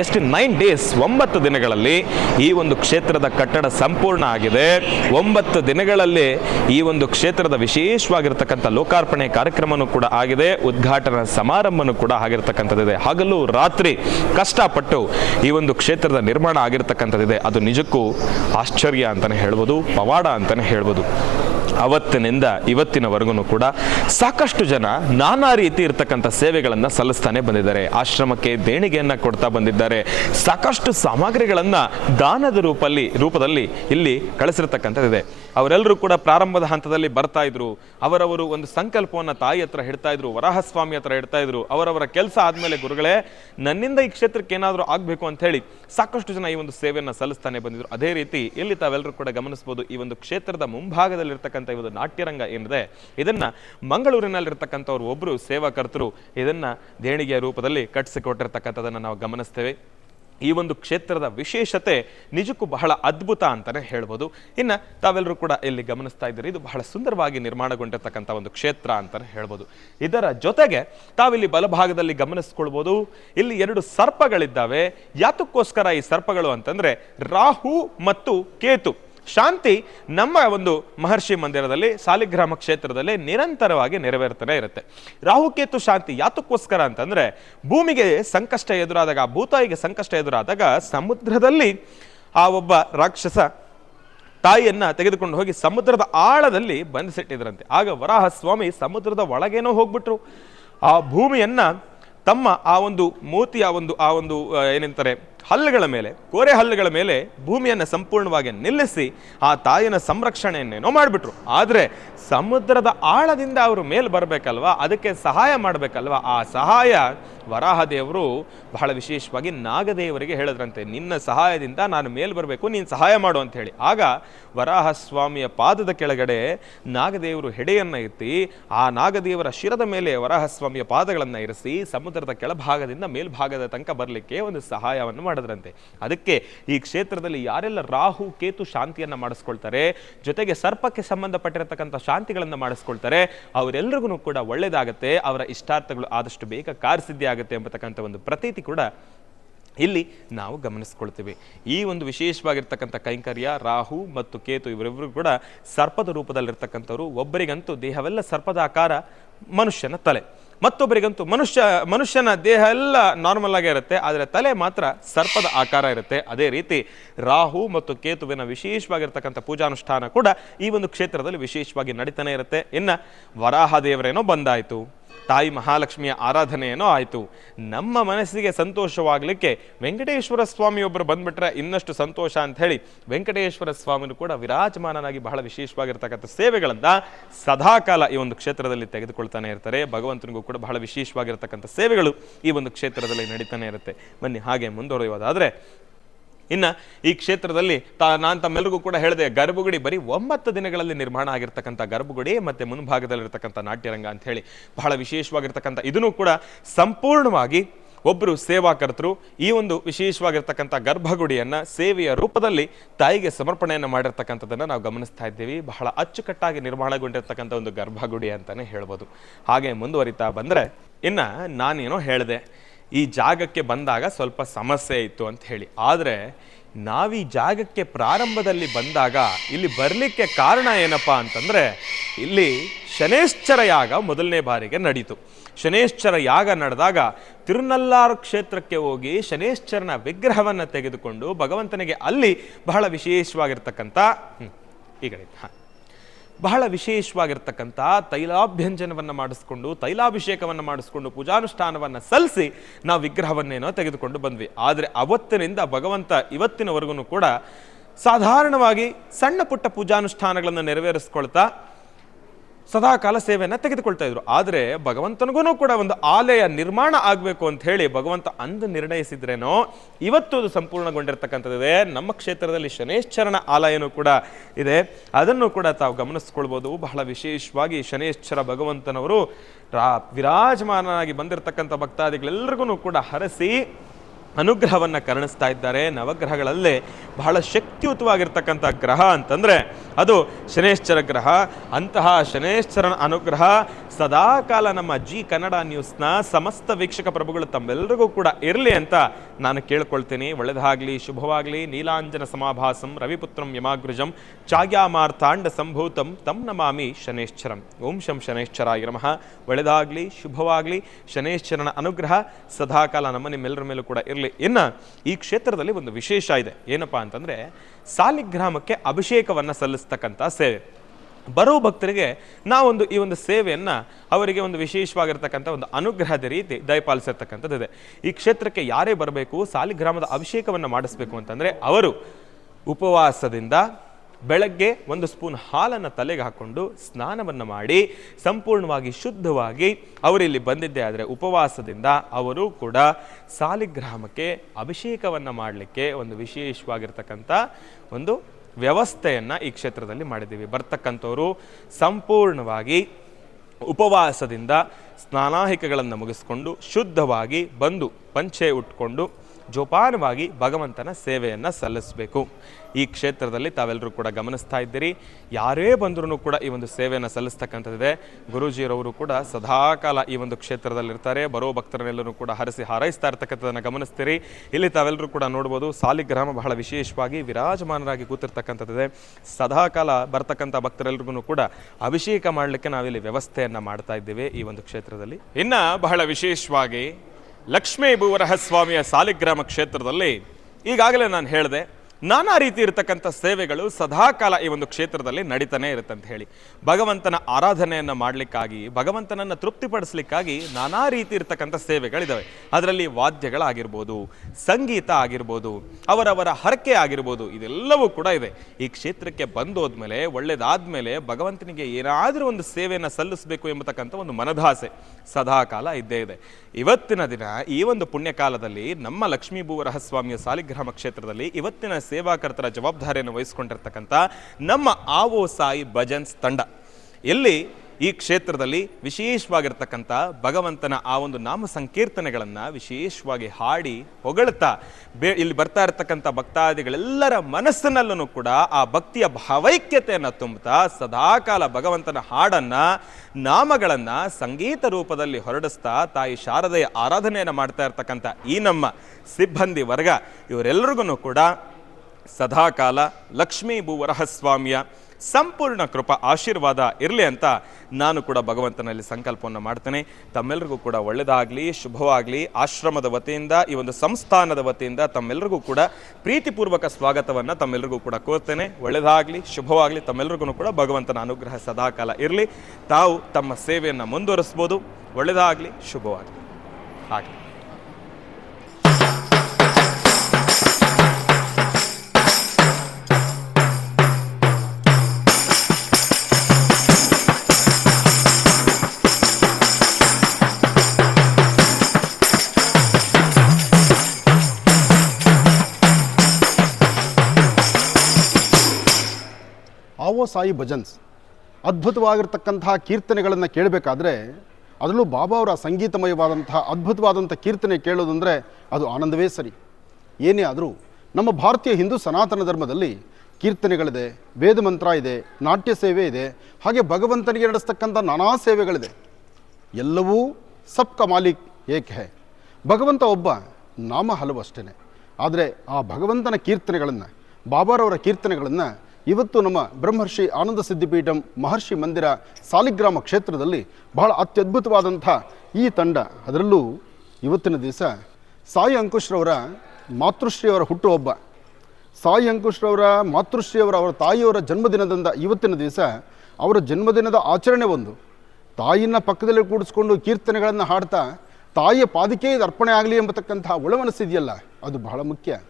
ಜಸ್ಟ್ 9 ಡೇಸ್, 9 ದಿನಗಳಲ್ಲಿ ಈ ಒಂದು ಕ್ಷೇತ್ರದ ಕಟ್ಟಡ ಸಂಪೂರ್ಣ ಆಗಿದೆ. 9 ದಿನಗಳಲ್ಲಿ ಈ ಒಂದು ಕ್ಷೇತ್ರದ ವಿಶೇಷವಾಗಿರ್ತಕ್ಕಂಥ ಲೋಕಾರ್ಪಣೆ ಕಾರ್ಯಕ್ರಮನೂ ಕೂಡ ಆಗಿದೆ. ಉದ್ಘಾಟನಾ ಸಮಾರಂಭನೂ ಕೂಡ ಆಗಿರ್ತಕ್ಕಂಥದ್ದಿದೆ. ಹಗಲು ರಾತ್ರಿ ಕಷ್ಟಪಟ್ಟು ಈ ಒಂದು ಕ್ಷೇತ್ರದ ನಿರ್ಮಾಣ ಆಗಿರ್ತಕ್ಕಂಥದ್ದಿದೆ. ಅದು ನಿಜಕ್ಕೂ ಆಶ್ಚರ್ಯ ಅಂತಾನೆ ಹೇಳ್ಬೋದು, ಪವಾಡ ಅಂತಾನೆ ಹೇಳ್ಬೋದು. ಅವತ್ತಿನಿಂದ ಇವತ್ತಿನವರೆಗೂ ಕೂಡ ಸಾಕಷ್ಟು ಜನ ನಾನಾ ರೀತಿ ಇರತಕ್ಕಂಥ ಸೇವೆಗಳನ್ನು ಸಲ್ಲಿಸ್ತಾನೆ ಬಂದಿದ್ದಾರೆ. ಆಶ್ರಮಕ್ಕೆ ದೇಣಿಗೆಯನ್ನ ಕೊಡ್ತಾ ಬಂದಿದ್ದಾರೆ. ಸಾಕಷ್ಟು ಸಾಮಗ್ರಿಗಳನ್ನ ದಾನದ ರೂಪದಲ್ಲಿ ಇಲ್ಲಿ ಕಳಿಸಿರ್ತಕ್ಕಂಥದ್ದಿದೆ. ಅವರೆಲ್ಲರೂ ಕೂಡ ಪ್ರಾರಂಭದ ಹಂತದಲ್ಲಿ ಬರ್ತಾ ಇದ್ರು. ಅವರವರು ಒಂದು ಸಂಕಲ್ಪವನ್ನ ತಾಯಿ ಹತ್ರ ಹಿಡ್ತಾ ಇದ್ರು, ವರಾಹಸ್ವಾಮಿ ಹತ್ರ ಹಿಡ್ತಾ ಇದ್ರು. ಅವರವರ ಕೆಲಸ ಆದ್ಮೇಲೆ, ಗುರುಗಳೇ ನನ್ನಿಂದ ಈ ಕ್ಷೇತ್ರಕ್ಕೆ ಏನಾದರೂ ಆಗ್ಬೇಕು ಅಂತ ಹೇಳಿ ಸಾಕಷ್ಟು ಜನ ಈ ಒಂದು ಸೇವೆಯನ್ನ ಸಲ್ಲಿಸ್ತಾನೆ ಬಂದಿದ್ರು. ಅದೇ ರೀತಿ ಇಲ್ಲಿ ತಾವೆಲ್ಲರೂ ಕೂಡ ಗಮನಿಸಬಹುದು, ಈ ಒಂದು ಕ್ಷೇತ್ರದ ಮುಂಭಾಗದಲ್ಲಿರ್ತಕ್ಕಂಥ ಒಂದು ನಾಟ್ಯರಂಗ ಏನಿದೆ, ಇದನ್ನ ಮಂಗಳೂರಿನಲ್ಲಿರ್ತಕ್ಕಂಥವ್ರು ಒಬ್ರು ಸೇವಾಕರ್ತರು ಇದನ್ನ ದೇಣಿಗೆಯ ರೂಪದಲ್ಲಿ ಕಟ್ಟಿಸಿಕೊಟ್ಟಿರ್ತಕ್ಕಂಥದನ್ನ ನಾವು ಗಮನಿಸ್ತೇವೆ. ಈ ಒಂದು ಕ್ಷೇತ್ರದ ವಿಶೇಷತೆ ನಿಜಕ್ಕೂ ಬಹಳ ಅದ್ಭುತ ಅಂತಾನೆ ಹೇಳ್ಬೋದು. ಇನ್ನ ತಾವೆಲ್ಲರೂ ಕೂಡ ಇಲ್ಲಿ ಗಮನಿಸ್ತಾ ಇದ್ದೀರಿ, ಇದು ಬಹಳ ಸುಂದರವಾಗಿ ನಿರ್ಮಾಣಗೊಂಡಿರ್ತಕ್ಕಂಥ ಒಂದು ಕ್ಷೇತ್ರ ಅಂತಾನೆ ಹೇಳ್ಬೋದು. ಇದರ ಜೊತೆಗೆ ತಾವಿಲ್ಲಿ ಬಲಭಾಗದಲ್ಲಿ ಗಮನಿಸ್ಕೊಳ್ಬೋದು, ಇಲ್ಲಿ 2 ಸರ್ಪಗಳಿದ್ದಾವೆ. ಯಾತಕ್ಕೋಸ್ಕರ ಈ ಸರ್ಪಗಳು ಅಂತಂದ್ರೆ ರಾಹು ಮತ್ತು ಕೇತು ಶಾಂತಿ ನಮ್ಮ ಒಂದು ಮಹರ್ಷಿ ಮಂದಿರದಲ್ಲಿ, ಸಾಲಿಗ್ರಾಮ ಕ್ಷೇತ್ರದಲ್ಲಿ ನಿರಂತರವಾಗಿ ನೆರವೇರ್ತಾನೆ ಇರುತ್ತೆ. ರಾಹುಕೇತು ಶಾಂತಿ ಯಾತಕ್ಕೋಸ್ಕರ ಅಂತಂದ್ರೆ ಭೂಮಿಗೆ ಸಂಕಷ್ಟ ಎದುರಾದಾಗ, ಭೂತಾಯಿಗೆ ಸಂಕಷ್ಟ ಎದುರಾದಾಗ ಸಮುದ್ರದಲ್ಲಿ ಆ ಒಬ್ಬ ರಾಕ್ಷಸ ತಾಯಿಯನ್ನ ತೆಗೆದುಕೊಂಡು ಹೋಗಿ ಸಮುದ್ರದ ಆಳದಲ್ಲಿ ಬಂಧಿಸಿಟ್ಟಿದ್ರಂತೆ. ಆಗ ವರಾಹ ಸ್ವಾಮಿ ಸಮುದ್ರದ ಒಳಗೇನೋ ಹೋಗ್ಬಿಟ್ರು. ಆ ಭೂಮಿಯನ್ನ ತಮ್ಮ ಆ ಒಂದು ಮೂತಿಯ ಏನಂತಾರೆ ಹಲ್ಲುಗಳ ಮೇಲೆ, ಕೋರೆ ಹಲ್ಲುಗಳ ಮೇಲೆ ಭೂಮಿಯನ್ನು ಸಂಪೂರ್ಣವಾಗಿ ನಿಲ್ಲಿಸಿ ಆ ತಾಯಿನ ಸಂರಕ್ಷಣೆಯನ್ನೇನೋ ಮಾಡಿಬಿಟ್ರು. ಆದರೆ ಸಮುದ್ರದ ಆಳದಿಂದ ಅವರು ಮೇಲೆ ಬರಬೇಕಲ್ವಾ, ಅದಕ್ಕೆ ಸಹಾಯ ಮಾಡಬೇಕಲ್ವಾ. ಆ ಸಹಾಯ ವರಾಹದೇವರು ಬಹಳ ವಿಶೇಷವಾಗಿ ನಾಗದೇವರಿಗೆ ಹೇಳಿದ್ರಂತೆ, ನಿನ್ನ ಸಹಾಯದಿಂದ ನಾನು ಮೇಲೆ ಬರಬೇಕು, ನೀನು ಸಹಾಯ ಮಾಡು ಅಂತ ಹೇಳಿ. ಆಗ ವರಾಹ ಸ್ವಾಮಿಯ ಪಾದದ ಕೆಳಗಡೆ ನಾಗದೇವರು ಹೆಡೆಯನ್ನು ಎತ್ತಿ ಆ ನಾಗದೇವರ ಶಿರದ ಮೇಲೆ ವರಾಹಸ್ವಾಮಿಯ ಪಾದಗಳನ್ನು ಇರಿಸಿ ಸಮುದ್ರದ ಕೆಳಭಾಗದಿಂದ ಮೇಲ್ಭಾಗದ ತನಕ ಬರಲಿಕ್ಕೆ ಒಂದು ಸಹಾಯವನ್ನು ಮಾಡಿದ್ರಂತೆ. ಅದಕ್ಕೆ ಈ ಕ್ಷೇತ್ರದಲ್ಲಿ ಯಾರೆಲ್ಲ ರಾಹು ಕೇತು ಶಾಂತಿಯನ್ನು ಮಾಡಿಸ್ಕೊಳ್ತಾರೆ, ಜೊತೆಗೆ ಸರ್ಪಕ್ಕೆ ಸಂಬಂಧಪಟ್ಟಿರತಕ್ಕಂಥ ಶಾಂತಿಗಳನ್ನು ಮಾಡಿಸ್ಕೊಳ್ತಾರೆ, ಅವರೆಲ್ಲರಿಗೂ ಕೂಡ ಒಳ್ಳೆಯದಾಗತ್ತೆ, ಅವರ ಇಷ್ಟಾರ್ಥಗಳು ಆದಷ್ಟು ಬೇಗ ಕಾರ್ಯಸಿದ್ಧಿ ಆಗುತ್ತೆ ಎಂಬತಕ್ಕಂಥ ಒಂದು ಪ್ರತೀತಿ ಕೂಡ ಇಲ್ಲಿ ನಾವು ಗಮನಿಸ್ಕೊಳ್ತೀವಿ. ಈ ಒಂದು ವಿಶೇಷವಾಗಿರ್ತಕ್ಕಂಥ ಕೈಂಕರ್ಯ ರಾಹು ಮತ್ತು ಕೇತು ಇವರಿಬ್ಬರು ಕೂಡ ಸರ್ಪದ ರೂಪದಲ್ಲಿರ್ತಕ್ಕಂಥವ್ರು. ಒಬ್ಬರಿಗಂತೂ ದೇಹವೆಲ್ಲ ಸರ್ಪದ ಆಕಾರ, ಮನುಷ್ಯನ ತಲೆ, ಮತ್ತೊಬ್ಬರಿಗಂತೂ ಮನುಷ್ಯನ ದೇಹ ಎಲ್ಲ ನಾರ್ಮಲ್ ಆಗೇ ಇರುತ್ತೆ, ಆದರೆ ತಲೆ ಮಾತ್ರ ಸರ್ಪದ ಆಕಾರ ಇರುತ್ತೆ. ಅದೇ ರೀತಿ ರಾಹು ಮತ್ತು ಕೇತುವಿನ ವಿಶೇಷವಾಗಿರ್ತಕ್ಕಂಥ ಪೂಜಾನುಷ್ಠಾನ ಕೂಡ ಈ ಒಂದು ಕ್ಷೇತ್ರದಲ್ಲಿ ವಿಶೇಷವಾಗಿ ನಡೀತಾನೆ ಇರುತ್ತೆ. ಇನ್ನು ವರಾಹ ದೇವರೇನೋ ಬಂದಾಯಿತು, ತಾಯಿ ಮಹಾಲಕ್ಷ್ಮಿಯ ಆರಾಧನೆ ಏನೋ ಆಯಿತು. ನಮ್ಮ ಮನಸ್ಸಿಗೆ ಸಂತೋಷವಾಗಲಿಕ್ಕೆ ವೆಂಕಟೇಶ್ವರ ಸ್ವಾಮಿಯೊಬ್ಬರು ಬಂದ್ಬಿಟ್ರೆ ಇನ್ನಷ್ಟು ಸಂತೋಷ ಅಂತ ಹೇಳಿ ವೆಂಕಟೇಶ್ವರ ಸ್ವಾಮಿನೂ ಕೂಡ ವಿರಾಜಮಾನನಾಗಿ ಬಹಳ ವಿಶೇಷವಾಗಿರ್ತಕ್ಕಂಥ ಸೇವೆಗಳನ್ನು ಸದಾಕಾಲ ಈ ಒಂದು ಕ್ಷೇತ್ರದಲ್ಲಿ ತೆಗೆದುಕೊಳ್ತಾನೆ ಇರ್ತಾರೆ. ಭಗವಂತನಿಗೂ ಕೂಡ ಬಹಳ ವಿಶೇಷವಾಗಿರ್ತಕ್ಕಂಥ ಸೇವೆಗಳು ಈ ಒಂದು ಕ್ಷೇತ್ರದಲ್ಲಿ ನಡೀತಾನೆ ಇರುತ್ತೆ. ಬನ್ನಿ ಹಾಗೆ ಮುಂದುವರಿಯೋದಾದರೆ, ಇನ್ನು ಈ ಕ್ಷೇತ್ರದಲ್ಲಿ ನಾನು ತಮ್ಮೆಲ್ಲರಿಗೂ ಕೂಡ ಹೇಳಿದೆ, ಗರ್ಭಗುಡಿ ಬರೀ 9 ದಿನಗಳಲ್ಲಿ ನಿರ್ಮಾಣ ಆಗಿರ್ತಕ್ಕಂಥ ಗರ್ಭಗುಡಿ ಮತ್ತು ಮುಂಭಾಗದಲ್ಲಿರ್ತಕ್ಕಂಥ ನಾಟ್ಯರಂಗ ಅಂತ ಹೇಳಿ ಬಹಳ ವಿಶೇಷವಾಗಿರ್ತಕ್ಕಂಥ ಇದನ್ನು ಕೂಡ ಸಂಪೂರ್ಣವಾಗಿ ಒಬ್ಬರು ಸೇವಾಕರ್ತರು ಈ ಒಂದು ವಿಶೇಷವಾಗಿರ್ತಕ್ಕಂಥ ಗರ್ಭಗುಡಿಯನ್ನು ಸೇವೆಯ ರೂಪದಲ್ಲಿ ತಾಯಿಗೆ ಸಮರ್ಪಣೆಯನ್ನು ಮಾಡಿರ್ತಕ್ಕಂಥದ್ದನ್ನು ನಾವು ಗಮನಿಸ್ತಾ ಇದ್ದೀವಿ. ಬಹಳ ಅಚ್ಚುಕಟ್ಟಾಗಿ ನಿರ್ಮಾಣಗೊಂಡಿರ್ತಕ್ಕಂಥ ಒಂದು ಗರ್ಭಗುಡಿ ಅಂತಲೇ ಹೇಳ್ಬೋದು. ಹಾಗೆ ಮುಂದುವರಿತಾ ಬಂದರೆ, ಇನ್ನು ನಾನೇನೋ ಹೇಳಿದೆ ಈ ಜಾಗಕ್ಕೆ ಬಂದಾಗ ಸ್ವಲ್ಪ ಸಮಸ್ಯೆ ಇತ್ತು ಅಂತ ಹೇಳಿ. ಆದರೆ ನಾವೀ ಜಾಗಕ್ಕೆ ಪ್ರಾರಂಭದಲ್ಲಿ ಬಂದಾಗ ಇಲ್ಲಿ ಬರಲಿಕ್ಕೆ ಕಾರಣ ಏನಪ್ಪ ಅಂತಂದರೆ, ಇಲ್ಲಿ ಶನೇಶ್ಚರ ಯಾಗ ಮೊದಲನೇ ಬಾರಿಗೆ ನಡೀತು. ಶನೇಶ್ಚರ ಯಾಗ ನಡೆದಾಗ ತಿರುನಲ್ಲಾರು ಕ್ಷೇತ್ರಕ್ಕೆ ಹೋಗಿ ಶನೇಶ್ಚರನ ವಿಗ್ರಹವನ್ನು ತೆಗೆದುಕೊಂಡು ಭಗವಂತನಿಗೆ ಅಲ್ಲಿ ಬಹಳ ವಿಶೇಷವಾಗಿರ್ತಕ್ಕಂಥ ಬಹಳ ವಿಶೇಷವಾಗಿರ್ತಕ್ಕಂಥ ತೈಲಾಭ್ಯಂಜನವನ್ನು ಮಾಡಿಸ್ಕೊಂಡು ತೈಲಾಭಿಷೇಕವನ್ನು ಮಾಡಿಸ್ಕೊಂಡು ಪೂಜಾನುಷ್ಠಾನವನ್ನು ಸಲ್ಲಿಸಿ ನಾವು ವಿಗ್ರಹವನ್ನೇನೋ ತೆಗೆದುಕೊಂಡು ಬಂದ್ವಿ. ಆದರೆ ಅವತ್ತಿನಿಂದ ಭಗವಂತ ಇವತ್ತಿನವರೆಗೂ ಕೂಡ ಸಾಧಾರಣವಾಗಿ ಸಣ್ಣ ಪುಟ್ಟ ಪೂಜಾನುಷ್ಠಾನಗಳನ್ನು ನೆರವೇರಿಸ್ಕೊಳ್ತಾ ಸದಾಕಾಲ ಸೇವೆಯನ್ನು ತೆಗೆದುಕೊಳ್ತಾ ಇದ್ರು. ಆದರೆ ಭಗವಂತನಿಗೂ ಕೂಡ ಒಂದು ಆಲಯ ನಿರ್ಮಾಣ ಆಗಬೇಕು ಅಂತ ಹೇಳಿ ಭಗವಂತ ಅಂದು ನಿರ್ಣಯಿಸಿದ್ರೇನೋ ಇವತ್ತು ಅದು ಸಂಪೂರ್ಣಗೊಂಡಿರ್ತಕ್ಕಂಥದ್ದಿದೆ. ನಮ್ಮ ಕ್ಷೇತ್ರದಲ್ಲಿ ಶನೇಶ್ಚರನ ಆಲಯನೂ ಕೂಡ ಇದೆ, ಅದನ್ನು ಕೂಡ ತಾವು ಗಮನಿಸ್ಕೊಳ್ಬೋದು. ಬಹಳ ವಿಶೇಷವಾಗಿ ಶನೇಶ್ಚರ ಭಗವಂತನವರು ವಿರಾಜಮಾನನಾಗಿ ಬಂದಿರತಕ್ಕಂಥ ಭಕ್ತಾದಿಗಳೆಲ್ಲರಿಗೂ ಕೂಡ ಹರಸಿ ಅನುಗ್ರಹವನ್ನು ಕರುಣಿಸ್ತಾ ಇದ್ದಾರೆ. ನವಗ್ರಹಗಳಲ್ಲೇ ಬಹಳ ಶಕ್ತಿಯುತವಾಗಿರ್ತಕ್ಕಂಥ ಗ್ರಹ ಅಂತಂದರೆ ಅದು ಶನೇಶ್ಚರ ಗ್ರಹ. ಅಂತಹ ಶನೇಶ್ಚರನ ಅನುಗ್ರಹ ಸದಾಕಾಲ ನಮ್ಮ ಜಿ ಕನ್ನಡ ನ್ಯೂಸ್ನ ಸಮಸ್ತ ವೀಕ್ಷಕ ಪ್ರಭುಗಳು ತಮ್ಮೆಲ್ಲರಿಗೂ ಕೂಡ ಇರಲಿ ಅಂತ ನಾನು ಕೇಳ್ಕೊಳ್ತೀನಿ. ಒಳ್ಳೆದಾಗಲಿ, ಶುಭವಾಗಲಿ. ನೀಲಾಂಜನ ಸಮಾಭಾಸಂ ರವಿಪುತ್ರಂ ಯಮಾಗೃಜಂ ಚಾಗ್ಯಾಮಾರ್ಥಾಂಡ ಸಂಭೂತಂ ತಂ ನಮಾಮಿ ಶನೇಶ್ಚರಂ. ಓಂ ಶಂ ಶನೇಶ್ಚರಾಯ ನಮಃ. ಒಳ್ಳೆದಾಗಲಿ, ಶುಭವಾಗಲಿ. ಶನೇಶ್ಚರನ ಅನುಗ್ರಹ ಸದಾಕಾಲ ನಮ್ಮ ನಿಮ್ಮೆಲ್ಲರ ಮೇಲೂ ಕೂಡ ಇರಲಿ. ಇನ್ನು ಈ ಕ್ಷೇತ್ರದಲ್ಲಿ ಒಂದು ವಿಶೇಷ ಇದೆ. ಏನಪ್ಪಾ ಅಂತಂದರೆ, ಸಾಲಿಗ್ರಾಮಕ್ಕೆ ಅಭಿಷೇಕವನ್ನು ಸಲ್ಲಿಸ್ತಕ್ಕಂಥ ಸೇವೆ. ಬರೋ ಭಕ್ತರಿಗೆ ನಾವೊಂದು ಈ ಒಂದು ಸೇವೆಯನ್ನು ಅವರಿಗೆ ಒಂದು ವಿಶೇಷವಾಗಿರ್ತಕ್ಕಂಥ ಒಂದು ಅನುಗ್ರಹದ ರೀತಿ ದಯಪಾಲಿಸಿರ್ತಕ್ಕಂಥದ್ದಿದೆ. ಈ ಕ್ಷೇತ್ರಕ್ಕೆ ಯಾರೇ ಬರಬೇಕು, ಸಾಲಿಗ್ರಾಮದ ಅಭಿಷೇಕವನ್ನು ಮಾಡಿಸ್ಬೇಕು ಅಂತಂದರೆ ಅವರು ಉಪವಾಸದಿಂದ ಬೆಳಗ್ಗೆ 1 ಸ್ಪೂನ್ ಹಾಲನ್ನು ತಲೆಗೆ ಹಾಕ್ಕೊಂಡು ಸ್ನಾನವನ್ನು ಮಾಡಿ ಸಂಪೂರ್ಣವಾಗಿ ಶುದ್ಧವಾಗಿ ಅವರಿಲ್ಲಿ ಬಂದಿದ್ದೇ ಆದರೆ ಉಪವಾಸದಿಂದ ಅವರು ಕೂಡ ಸಾಲಿಗ್ರಾಮಕ್ಕೆ ಅಭಿಷೇಕವನ್ನು ಮಾಡಲಿಕ್ಕೆ ಒಂದು ವಿಶೇಷವಾಗಿರ್ತಕ್ಕಂಥ ಒಂದು ವ್ಯವಸ್ಥೆಯನ್ನು ಈ ಕ್ಷೇತ್ರದಲ್ಲಿ ಮಾಡಿದ್ದೀವಿ. ಬರ್ತಕ್ಕಂಥವರು ಸಂಪೂರ್ಣವಾಗಿ ಉಪವಾಸದಿಂದ ಸ್ನಾನಾಹಿಕಗಳನ್ನು ಮುಗಿಸ್ಕೊಂಡು ಶುದ್ಧವಾಗಿ ಬಂದು ಪಂಚೆ ಉಟ್ಕೊಂಡು ಜೋಪಾನವಾಗಿ ಭಗವಂತನ ಸೇವೆಯನ್ನು ಸಲ್ಲಿಸಬೇಕು. ಈ ಕ್ಷೇತ್ರದಲ್ಲಿ ತಾವೆಲ್ಲರೂ ಕೂಡ ಗಮನಿಸ್ತಾ ಇದ್ದೀರಿ. ಯಾರೇ ಬಂದರೂ ಕೂಡ ಈ ಒಂದು ಸೇವೆಯನ್ನು ಸಲ್ಲಿಸ್ತಕ್ಕಂಥದ್ದಿದೆ. ಗುರೂಜಿಯರವರು ಕೂಡ ಸದಾಕಾಲ ಈ ಒಂದು ಕ್ಷೇತ್ರದಲ್ಲಿರ್ತಾರೆ. ಬರೋ ಭಕ್ತರನ್ನೆಲ್ಲರೂ ಕೂಡ ಹರಸಿ ಹಾರೈಸ್ತಾ ಇರ್ತಕ್ಕಂಥದ್ದನ್ನು ಗಮನಿಸ್ತೀರಿ. ಇಲ್ಲಿ ತಾವೆಲ್ಲರೂ ಕೂಡ ನೋಡ್ಬೋದು, ಸಾಲಿಗ್ರಾಮ ಬಹಳ ವಿಶೇಷವಾಗಿ ವಿರಾಜಮಾನರಾಗಿ ಕೂತಿರ್ತಕ್ಕಂಥದ್ದಿದೆ. ಸದಾಕಾಲ ಬರ್ತಕ್ಕಂಥ ಭಕ್ತರೆಲ್ಲರಿಗೂ ಕೂಡ ಅಭಿಷೇಕ ಮಾಡಲಿಕ್ಕೆ ನಾವಿಲ್ಲಿ ವ್ಯವಸ್ಥೆಯನ್ನು ಮಾಡ್ತಾ ಇದ್ದೇವೆ ಈ ಒಂದು ಕ್ಷೇತ್ರದಲ್ಲಿ. ಇನ್ನು ಬಹಳ ವಿಶೇಷವಾಗಿ ಲಕ್ಷ್ಮೀ ಭೂವರಹ ಸ್ವಾಮಿಯ ಸಾಲಿಗ್ರಾಮ ಕ್ಷೇತ್ರದಲ್ಲಿ ಈಗಾಗಲೇ ನಾನು ಹೇಳಿದೆ, ನಾನಾ ರೀತಿ ಇರತಕ್ಕಂಥ ಸೇವೆಗಳು ಸದಾಕಾಲ ಈ ಒಂದು ಕ್ಷೇತ್ರದಲ್ಲಿ ನಡೀತಾನೆ ಇರುತ್ತೆ ಅಂತ ಹೇಳಿ. ಭಗವಂತನ ಆರಾಧನೆಯನ್ನು ಮಾಡಲಿಕ್ಕಾಗಿ, ಭಗವಂತನನ್ನು ತೃಪ್ತಿಪಡಿಸ್ಲಿಕ್ಕಾಗಿ ನಾನಾ ರೀತಿ ಇರತಕ್ಕಂಥ ಸೇವೆಗಳಿದ್ದಾವೆ. ಅದರಲ್ಲಿ ವಾದ್ಯಗಳಾಗಿರ್ಬೋದು, ಸಂಗೀತ ಆಗಿರ್ಬೋದು, ಅವರವರ ಹರಕೆ ಆಗಿರ್ಬೋದು, ಇದೆಲ್ಲವೂ ಕೂಡ ಇದೆ. ಈ ಕ್ಷೇತ್ರಕ್ಕೆ ಬಂದೋದ್ಮೇಲೆ, ಒಳ್ಳೇದಾದ್ಮೇಲೆ ಭಗವಂತನಿಗೆ ಏನಾದರೂ ಒಂದು ಸೇವೆಯನ್ನು ಸಲ್ಲಿಸಬೇಕು ಎಂಬತಕ್ಕಂಥ ಒಂದು ಮನದಾಸೆ ಸದಾಕಾಲ ಇದ್ದೇ ಇದೆ. ಇವತ್ತಿನ ದಿನ ಈ ಒಂದು ಪುಣ್ಯಕಾಲದಲ್ಲಿ ನಮ್ಮ ಲಕ್ಷ್ಮೀ ಭೂವರಹಸ್ವಾಮಿಯ ಸಾಲಿಗ್ರಾಮ ಕ್ಷೇತ್ರದಲ್ಲಿ ಇವತ್ತಿನ ಸೇವಾಕರ್ತರ ಜವಾಬ್ದಾರಿಯನ್ನು ವಹಿಸಿಕೊಂಡಿರ್ತಕ್ಕಂಥ ನಮ್ಮ ಆವೋ ಸಾಯಿ ಭಜನ್ಸ್ ತಂಡ ಎಲ್ಲಿ ಈ ಕ್ಷೇತ್ರದಲ್ಲಿ ವಿಶೇಷವಾಗಿರ್ತಕ್ಕಂಥ ಭಗವಂತನ ಆ ಒಂದು ನಾಮ ಸಂಕೀರ್ತನೆಗಳನ್ನು ವಿಶೇಷವಾಗಿ ಹಾಡಿ ಹೊಗಳ್ತಾ ಇಲ್ಲಿ ಬರ್ತಾ ಇರತಕ್ಕಂಥ ಭಕ್ತಾದಿಗಳೆಲ್ಲರ ಮನಸ್ಸಿನಲ್ಲೂ ಕೂಡ ಆ ಭಕ್ತಿಯ ಭಾವೈಕ್ಯತೆಯನ್ನು ತುಂಬುತ್ತಾ ಸದಾಕಾಲ ಭಗವಂತನ ಹಾಡನ್ನು, ನಾಮಗಳನ್ನು ಸಂಗೀತ ರೂಪದಲ್ಲಿ ಹೊರಡಿಸ್ತಾ ತಾಯಿ ಶಾರದೆಯ ಆರಾಧನೆಯನ್ನು ಮಾಡ್ತಾ ಇರ್ತಕ್ಕಂಥ ಈ ನಮ್ಮ ಸಿಬ್ಬಂದಿ ವರ್ಗ ಇವರೆಲ್ಲರಿಗೂ ಕೂಡ ಸದಾಕಾಲ ಲಕ್ಷ್ಮೀ ಭೂವರಹಸ್ವಾಮಿಯ ಸಂಪೂರ್ಣ ಕೃಪಾ ಆಶೀರ್ವಾದ ಇರಲಿ ಅಂತ ನಾನು ಕೂಡ ಭಗವಂತನಲ್ಲಿ ಸಂಕಲ್ಪವನ್ನು ಮಾಡ್ತೇನೆ. ತಮ್ಮೆಲ್ಲರಿಗೂ ಕೂಡ ಒಳ್ಳೆಯದಾಗಲಿ, ಶುಭವಾಗಲಿ. ಆಶ್ರಮದ ವತಿಯಿಂದ, ಈ ಒಂದು ಸಂಸ್ಥಾನದ ವತಿಯಿಂದ ತಮ್ಮೆಲ್ಲರಿಗೂ ಕೂಡ ಪ್ರೀತಿಪೂರ್ವಕ ಸ್ವಾಗತವನ್ನು ತಮ್ಮೆಲ್ಲರಿಗೂ ಕೂಡ ಕೋರ್ತೇನೆ. ಒಳ್ಳೆಯದಾಗಲಿ, ಶುಭವಾಗಲಿ. ತಮ್ಮೆಲ್ಲರಿಗೂ ಕೂಡ ಭಗವಂತನ ಅನುಗ್ರಹ ಸದಾಕಾಲ ಇರಲಿ. ತಾವು ತಮ್ಮ ಸೇವೆಯನ್ನು ಮುಂದುವರಿಸ್ಬೋದು. ಒಳ್ಳೆಯದಾಗಲಿ, ಶುಭವಾಗಲಿ. ಹಾಗೆ ಆವೋ ಸಾಯಿ ಭಜನ್ಸ್ ಅದ್ಭುತವಾಗಿರ್ತಕ್ಕಂತಹ ಕೀರ್ತನೆಗಳನ್ನು ಕೇಳಬೇಕಾದ್ರೆ, ಅದರಲ್ಲೂ ಬಾಬಾ ಅವರ ಸಂಗೀತಮಯವಾದಂತಹ ಅದ್ಭುತವಾದಂಥ ಕೀರ್ತನೆ ಕೇಳೋದಂದರೆ ಅದು ಆನಂದವೇ ಸರಿ. ಏನೇ ಆದರೂ ನಮ್ಮ ಭಾರತೀಯ ಹಿಂದೂ ಸನಾತನ ಧರ್ಮದಲ್ಲಿ ಕೀರ್ತನೆಗಳಿದೆ, ವೇದ ಮಂತ್ರ ಇದೆ, ನಾಟ್ಯ ಸೇವೆ ಇದೆ, ಹಾಗೆ ಭಗವಂತನಿಗೆ ನಡೆಸ್ತಕ್ಕಂಥ ನಾನಾ ಸೇವೆಗಳಿದೆ. ಎಲ್ಲವೂ ಸಬ್ ಕಾ ಮಾಲೀಕ್ ಏಕ್ ಹೈ. ಭಗವಂತ ಒಬ್ಬ, ನಾಮ ಹಲವು ಅಷ್ಟೇ. ಆದರೆ ಆ ಭಗವಂತನ ಕೀರ್ತನೆಗಳನ್ನು, ಬಾಬಾರವರ ಕೀರ್ತನೆಗಳನ್ನು ಇವತ್ತು ನಮ್ಮ ಬ್ರಹ್ಮರ್ಷಿ ಆನಂದ ಸಿದ್ಧಿಪೀಠಂ ಮಹರ್ಷಿ ಮಂದಿರ ಸಾಲಿಗ್ರಾಮ ಕ್ಷೇತ್ರದಲ್ಲಿ ಬಹಳ ಅತ್ಯದ್ಭುತವಾದಂಥ ಈ ತಂಡ, ಅದರಲ್ಲೂ ಇವತ್ತಿನ ದಿವಸ ಸಾಯಿ ಅಂಕುಶ್ರವರ ಮಾತೃಶ್ರೀಯವರ ಹುಟ್ಟುಹಬ್ಬ, ಸಾಯಿ ಅಂಕುಶ್ರವರ ಮಾತೃಶ್ರೀಯವರ ಅವರ ತಾಯಿಯವರ ಜನ್ಮದಿನದಿಂದ ಇವತ್ತಿನ ದಿವಸ ಅವರ ಜನ್ಮದಿನದ ಆಚರಣೆ ಒಂದು. ತಾಯಿನ ಪಕ್ಕದಲ್ಲಿ ಕೂಡಿಸ್ಕೊಂಡು ಕೀರ್ತನೆಗಳನ್ನು ಹಾಡ್ತಾ ತಾಯಿಯ ಪಾದಕ್ಕೆ ಇದು ಅರ್ಪಣೆ ಆಗಲಿ ಎಂಬತಕ್ಕಂಥ ಒಳಮನಸ್ಸಿದೆಯಲ್ಲ, ಅದು ಬಹಳ ಮುಖ್ಯ.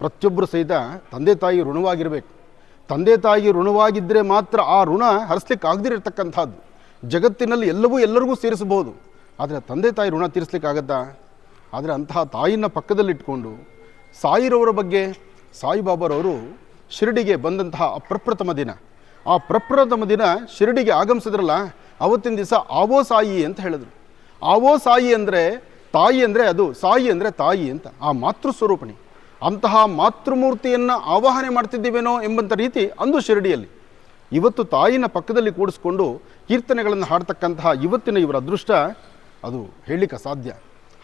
ಪ್ರತಿಯೊಬ್ಬರು ಸಹಿತ ತಂದೆ ತಾಯಿ ಋಣವಾಗಿರಬೇಕು. ತಂದೆ ತಾಯಿಗೆ ಋಣವಾಗಿದ್ದರೆ ಮಾತ್ರ ಆ ಋಣ ಹರಿಸ್ಲಿಕ್ಕೆ ಆಗದಿರತಕ್ಕಂಥದ್ದು. ಜಗತ್ತಿನಲ್ಲಿ ಎಲ್ಲವೂ ಎಲ್ಲರಿಗೂ ಸೇರಿಸಬಹುದು, ಆದರೆ ತಂದೆ ತಾಯಿ ಋಣ ತೀರಿಸ್ಲಿಕ್ಕಾಗತ್ತಾ? ಆದರೆ ಅಂತಹ ತಾಯಿನ ಪಕ್ಕದಲ್ಲಿಟ್ಕೊಂಡು ಸಾಯಿರವರ ಬಗ್ಗೆ ಸಾಯಿಬಾಬಾರವರು ಶಿರಡಿಗೆ ಬಂದಂತಹ ಪ್ರಪ್ರಥಮ ದಿನ, ಆ ಪ್ರಪ್ರಥಮ ದಿನ ಶಿರಡಿಗೆ ಆಗಮಿಸಿದ್ರಲ್ಲ, ಅವತ್ತಿನ ದಿವಸ ಆವೋ ಸಾಯಿ ಅಂತ ಹೇಳಿದ್ರು. ಆವೋ ಸಾಯಿ ಅಂದರೆ ತಾಯಿ ಅಂದರೆ ಅದು, ಸಾಯಿ ಅಂದರೆ ತಾಯಿ ಅಂತ, ಆ ಮಾತೃ ಸ್ವರೂಪಿಣಿ. ಅಂತಹ ಮಾತೃಮೂರ್ತಿಯನ್ನು ಆವಾಹನೆ ಮಾಡ್ತಿದ್ದೀವೇನೋ ಎಂಬಂಥ ರೀತಿ ಅಂದು ಶಿರಡಿಯಲ್ಲಿ ಇವತ್ತು ತಾಯಿನ ಪಕ್ಕದಲ್ಲಿ ಕೂಡಿಸ್ಕೊಂಡು ಕೀರ್ತನೆಗಳನ್ನು ಹಾಡ್ತಕ್ಕಂತಹ ಇವತ್ತಿನ ಇವರ ಅದೃಷ್ಟ ಅದು ಹೇಳಲಿಕ್ಕೆ ಅಸಾಧ್ಯ.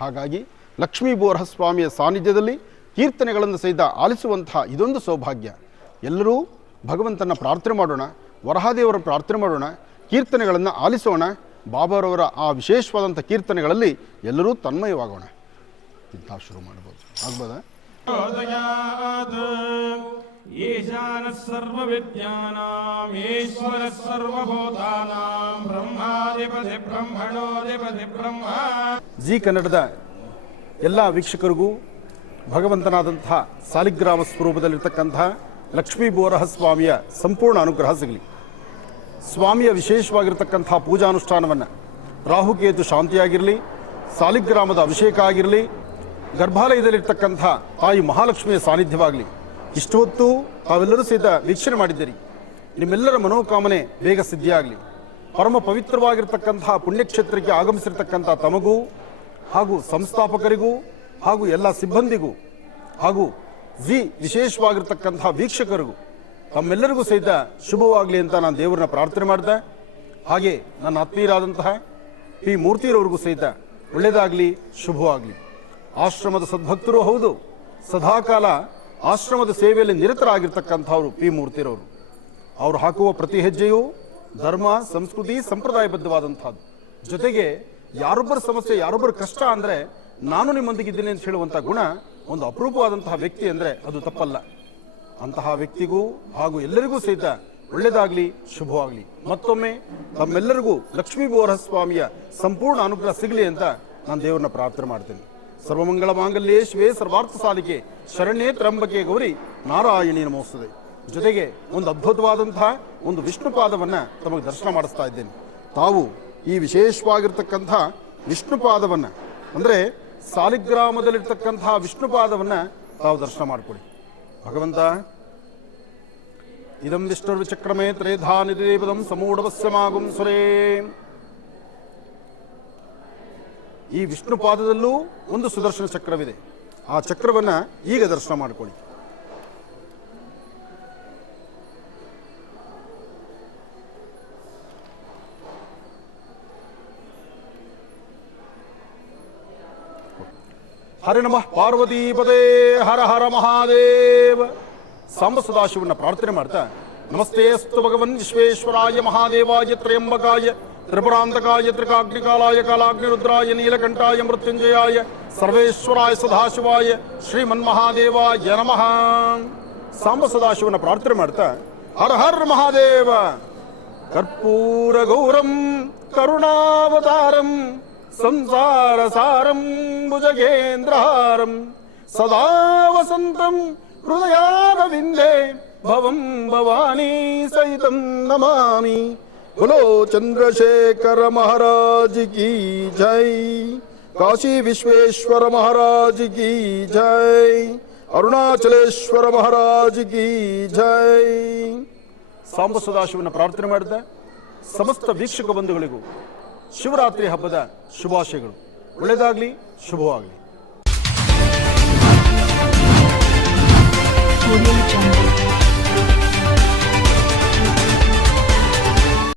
ಹಾಗಾಗಿ ಲಕ್ಷ್ಮೀ ಭೂವರಹಸ್ವಾಮಿಯ ಸಾನ್ನಿಧ್ಯದಲ್ಲಿ ಕೀರ್ತನೆಗಳನ್ನು ಸಹಿತ ಆಲಿಸುವಂತಹ ಇದೊಂದು ಸೌಭಾಗ್ಯ. ಎಲ್ಲರೂ ಭಗವಂತನ ಪ್ರಾರ್ಥನೆ ಮಾಡೋಣ, ವರಹಾದೇವರ ಪ್ರಾರ್ಥನೆ ಮಾಡೋಣ, ಕೀರ್ತನೆಗಳನ್ನು ಆಲಿಸೋಣ. ಬಾಬಾರವರ ಆ ವಿಶೇಷವಾದಂಥ ಕೀರ್ತನೆಗಳಲ್ಲಿ ಎಲ್ಲರೂ ತನ್ಮಯವಾಗೋಣ. ಇಂಥ ಶುರು ಮಾಡ್ಬೋದು, ಆಗ್ಬೋದಾ? ಈಶಾನಃ ಸರ್ವವಿದ್ಯಾನಾಂ ಈಶ್ವರಃ ಸರ್ವಭೂತಾನಾಂ ಬ್ರಹ್ಮಾಧಿಪತಿ ಬ್ರಹ್ಮಣೋಧಿಪತಿ ಬ್ರಹ್ಮ. ಜಿ ಕನ್ನಡದ ಎಲ್ಲ ವೀಕ್ಷಕರಿಗೂ ಭಗವಂತನಾದಂತಹ ಸಾಲಿಗ್ರಾಮ ಸ್ವರೂಪದಲ್ಲಿರ್ತಕ್ಕಂತಹ ಲಕ್ಷ್ಮೀ ಭೂವರಹಸ್ವಾಮಿಯ ಸಂಪೂರ್ಣ ಅನುಗ್ರಹ ಸಿಗಲಿ. ಸ್ವಾಮಿಯ ವಿಶೇಷವಾಗಿರ್ತಕ್ಕಂಥ ಪೂಜಾನುಷ್ಠಾನವನ್ನು ರಾಹುಕೇತು ಶಾಂತಿಯಾಗಿರಲಿ, ಸಾಲಿಗ್ರಾಮದ ಅಭಿಷೇಕ ಆಗಿರಲಿ, ಗರ್ಭಾಲಯದಲ್ಲಿರ್ತಕ್ಕಂಥ ತಾಯಿ ಮಹಾಲಕ್ಷ್ಮಿಯ ಸಾನ್ನಿಧ್ಯವಾಗಲಿ. ಇಷ್ಟು ಹೊತ್ತು ತಾವೆಲ್ಲರೂ ಸಹಿತ ವೀಕ್ಷಣೆ ಮಾಡಿದ್ದೀರಿ. ನಿಮ್ಮೆಲ್ಲರ ಮನೋಕಾಮನೆ ಬೇಗ ಸಿದ್ಧಿಯಾಗಲಿ. ಪರಮ ಪವಿತ್ರವಾಗಿರ್ತಕ್ಕಂಥ ಪುಣ್ಯಕ್ಷೇತ್ರಕ್ಕೆ ಆಗಮಿಸಿರ್ತಕ್ಕಂಥ ತಮಗೂ ಹಾಗೂ ಸಂಸ್ಥಾಪಕರಿಗೂ ಹಾಗೂ ಎಲ್ಲ ಸಿಬ್ಬಂದಿಗೂ ಹಾಗೂ ವಿಶೇಷವಾಗಿರ್ತಕ್ಕಂಥ ವೀಕ್ಷಕರಿಗೂ ತಮ್ಮೆಲ್ಲರಿಗೂ ಸಹಿತ ಶುಭವಾಗಲಿ ಅಂತ ನಾನು ದೇವರನ್ನ ಪ್ರಾರ್ಥನೆ ಮಾಡಿದೆ. ಹಾಗೆ ನನ್ನ ಆತ್ಮೀಯರಾದಂತಹ ಪಿ ಮೂರ್ತಿರವ್ರಿಗೂ ಸಹಿತ ಒಳ್ಳೆಯದಾಗಲಿ, ಶುಭವಾಗಲಿ. ಆಶ್ರಮದ ಸದ್ಭಕ್ತರು ಹೌದು, ಸದಾಕಾಲ ಆಶ್ರಮದ ಸೇವೆಯಲ್ಲಿ ನಿರತರಾಗಿರ್ತಕ್ಕಂಥವ್ರು ಪಿ ಮೂರ್ತಿರವರು. ಅವರು ಹಾಕುವ ಪ್ರತಿ ಹೆಜ್ಜೆಯೂ ಧರ್ಮ, ಸಂಸ್ಕೃತಿ, ಸಂಪ್ರದಾಯಬದ್ಧವಾದಂಥದ್ದು. ಜೊತೆಗೆ ಯಾರೊಬ್ಬರ ಸಮಸ್ಯೆ, ಯಾರೊಬ್ಬರ ಕಷ್ಟ ಅಂದರೆ ನಾನು ನಿಮ್ಮೊಂದಿಗಿದ್ದೀನಿ ಅಂತ ಹೇಳುವಂಥ ಗುಣ ಒಂದು ಅಪರೂಪವಾದಂತಹ ವ್ಯಕ್ತಿ ಅಂದರೆ ಅದು ತಪ್ಪಲ್ಲ. ಅಂತಹ ವ್ಯಕ್ತಿಗೂ ಹಾಗೂ ಎಲ್ಲರಿಗೂ ಸಹಿತ ಒಳ್ಳೆಯದಾಗಲಿ, ಶುಭವಾಗಲಿ. ಮತ್ತೊಮ್ಮೆ ತಮ್ಮೆಲ್ಲರಿಗೂ ಲಕ್ಷ್ಮೀ ಬೋರಹ ಸ್ವಾಮಿಯ ಸಂಪೂರ್ಣ ಅನುಗ್ರಹ ಸಿಗಲಿ ಅಂತ ನಾನು ದೇವರನ್ನ ಪ್ರಾರ್ಥನೆ ಮಾಡ್ತೇನೆ. ಸರ್ವಮಂಗಳ ಮಾಂಗಲ್ಯೇ ಶಿವೇ ಸರ್ವಾರ್ಥ ಸಾಧಿಕೆ ಶರಣ್ಯೇ ತ್ರ್ಯಂಬಕೆ ಗೌರಿ ನಾರಾಯಣಿ ನಮೋಸ್ತುತೆ. ಜೊತೆಗೆ ಒಂದು ಅದ್ಭುತವಾದಂತಹ ಒಂದು ವಿಷ್ಣು ಪಾದವನ್ನು ತಮಗೆ ದರ್ಶನ ಮಾಡಿಸ್ತಾ ಇದ್ದೇನೆ. ತಾವು ಈ ವಿಶೇಷವಾಗಿರ್ತಕ್ಕಂಥ ವಿಷ್ಣು ಪಾದವನ್ನು ಅಂದರೆ ಸಾಲಿಗ್ರಾಮದಲ್ಲಿರ್ತಕ್ಕಂತಹ ವಿಷ್ಣು ಪಾದವನ್ನು ತಾವು ದರ್ಶನ ಮಾಡಿಕೊಡಿ. ಭಗವಂತ ಇದಂ ವಿಷ್ಣುರ್ವಿಚಕ್ರಮೇ ತ್ರೇಧಾ ನಿಧಿಪದಂ ಸಮೂಢವಸ್ಯಮಾಗುಂ ಸುರೇ. ಈ ವಿಷ್ಣು ಪಾದದಲ್ಲೂ ಒಂದು ಸುದರ್ಶನ ಚಕ್ರವಿದೆ. ಆ ಚಕ್ರವನ್ನು ಈಗ ದರ್ಶನ ಮಾಡಿಕೊಳ್ಳಿ. ಹರಿ ನಮಃ ಪಾರ್ವತೀಪದೇ ಹರ ಹರ ಮಹಾದೇವ. ಸಾಂಬ ಸದಾಶಿವನ ಪ್ರಾರ್ಥನೆ ಮಾಡ್ತಾ ನಮಸ್ತೆ ಅಸ್ತು ಭಗವನ್ ವಿಶ್ವೇಶ್ವರಾಯ ಮಹಾದೇವಾಯ ತ್ರಯಂಬಕಾಯ ತ್ರಿಪುರಾಂತಕಾಯ ತ್ರಿಕಾಗ್ನಿಕಾಲಾಯ ಕಾಲಾಗ್ನಿರುದ್ರಾಯ ನೀಲಕಂಠಾಯ ಮೃತ್ಯುಂಜಯಾಯ ಸರ್ವೇಶ್ವರಾಯ ಸದಾಶಿವಾಯ ಶ್ರೀಮನ್ಮಹಾದೇವಾಯ ನಮಃ. ಸಾಂಬ ಸದಾಶಿವನ ಪ್ರಾರ್ಥನೆ ಮಾಡ್ತಾ ಹರ ಹರ ಮಹಾದೇವ. ಕರ್ಪೂರ ಗೌರಂ ಕರುಣಾವತಾರಂ ಸಂಸಾರ ಸಾರಂ ಭುಜಗೇಂದ್ರಹಾರಂ ಸದಾ ವಸಂತಂ ಹೃದಯಾರವಿಂದೇ ಭವಂ ಭವಾನಿ ಸಹಿತಂ ನಮಾಮಿ. बोलो चंद्रशेखर महाराज की जय, काशी विश्वेश्वर महाराज की जय, अरुणाचलेश्वर महाराज की जय. ಸಾಂಬ ಸದಾಶಿವನ ಪ್ರಾರ್ಥನೆ ಮಾಡಿದ ಸಮಸ್ತ ವೀಕ್ಷಕ ಬಂಧುಗಳಿಗೂ ಶಿವರಾತ್ರಿ ಹಬ್ಬದ ಶುಭಾಶಯಗಳು. ಒಳ್ಳೆಯದಾಗಲಿ, ಶುಭವಾಗಲಿ.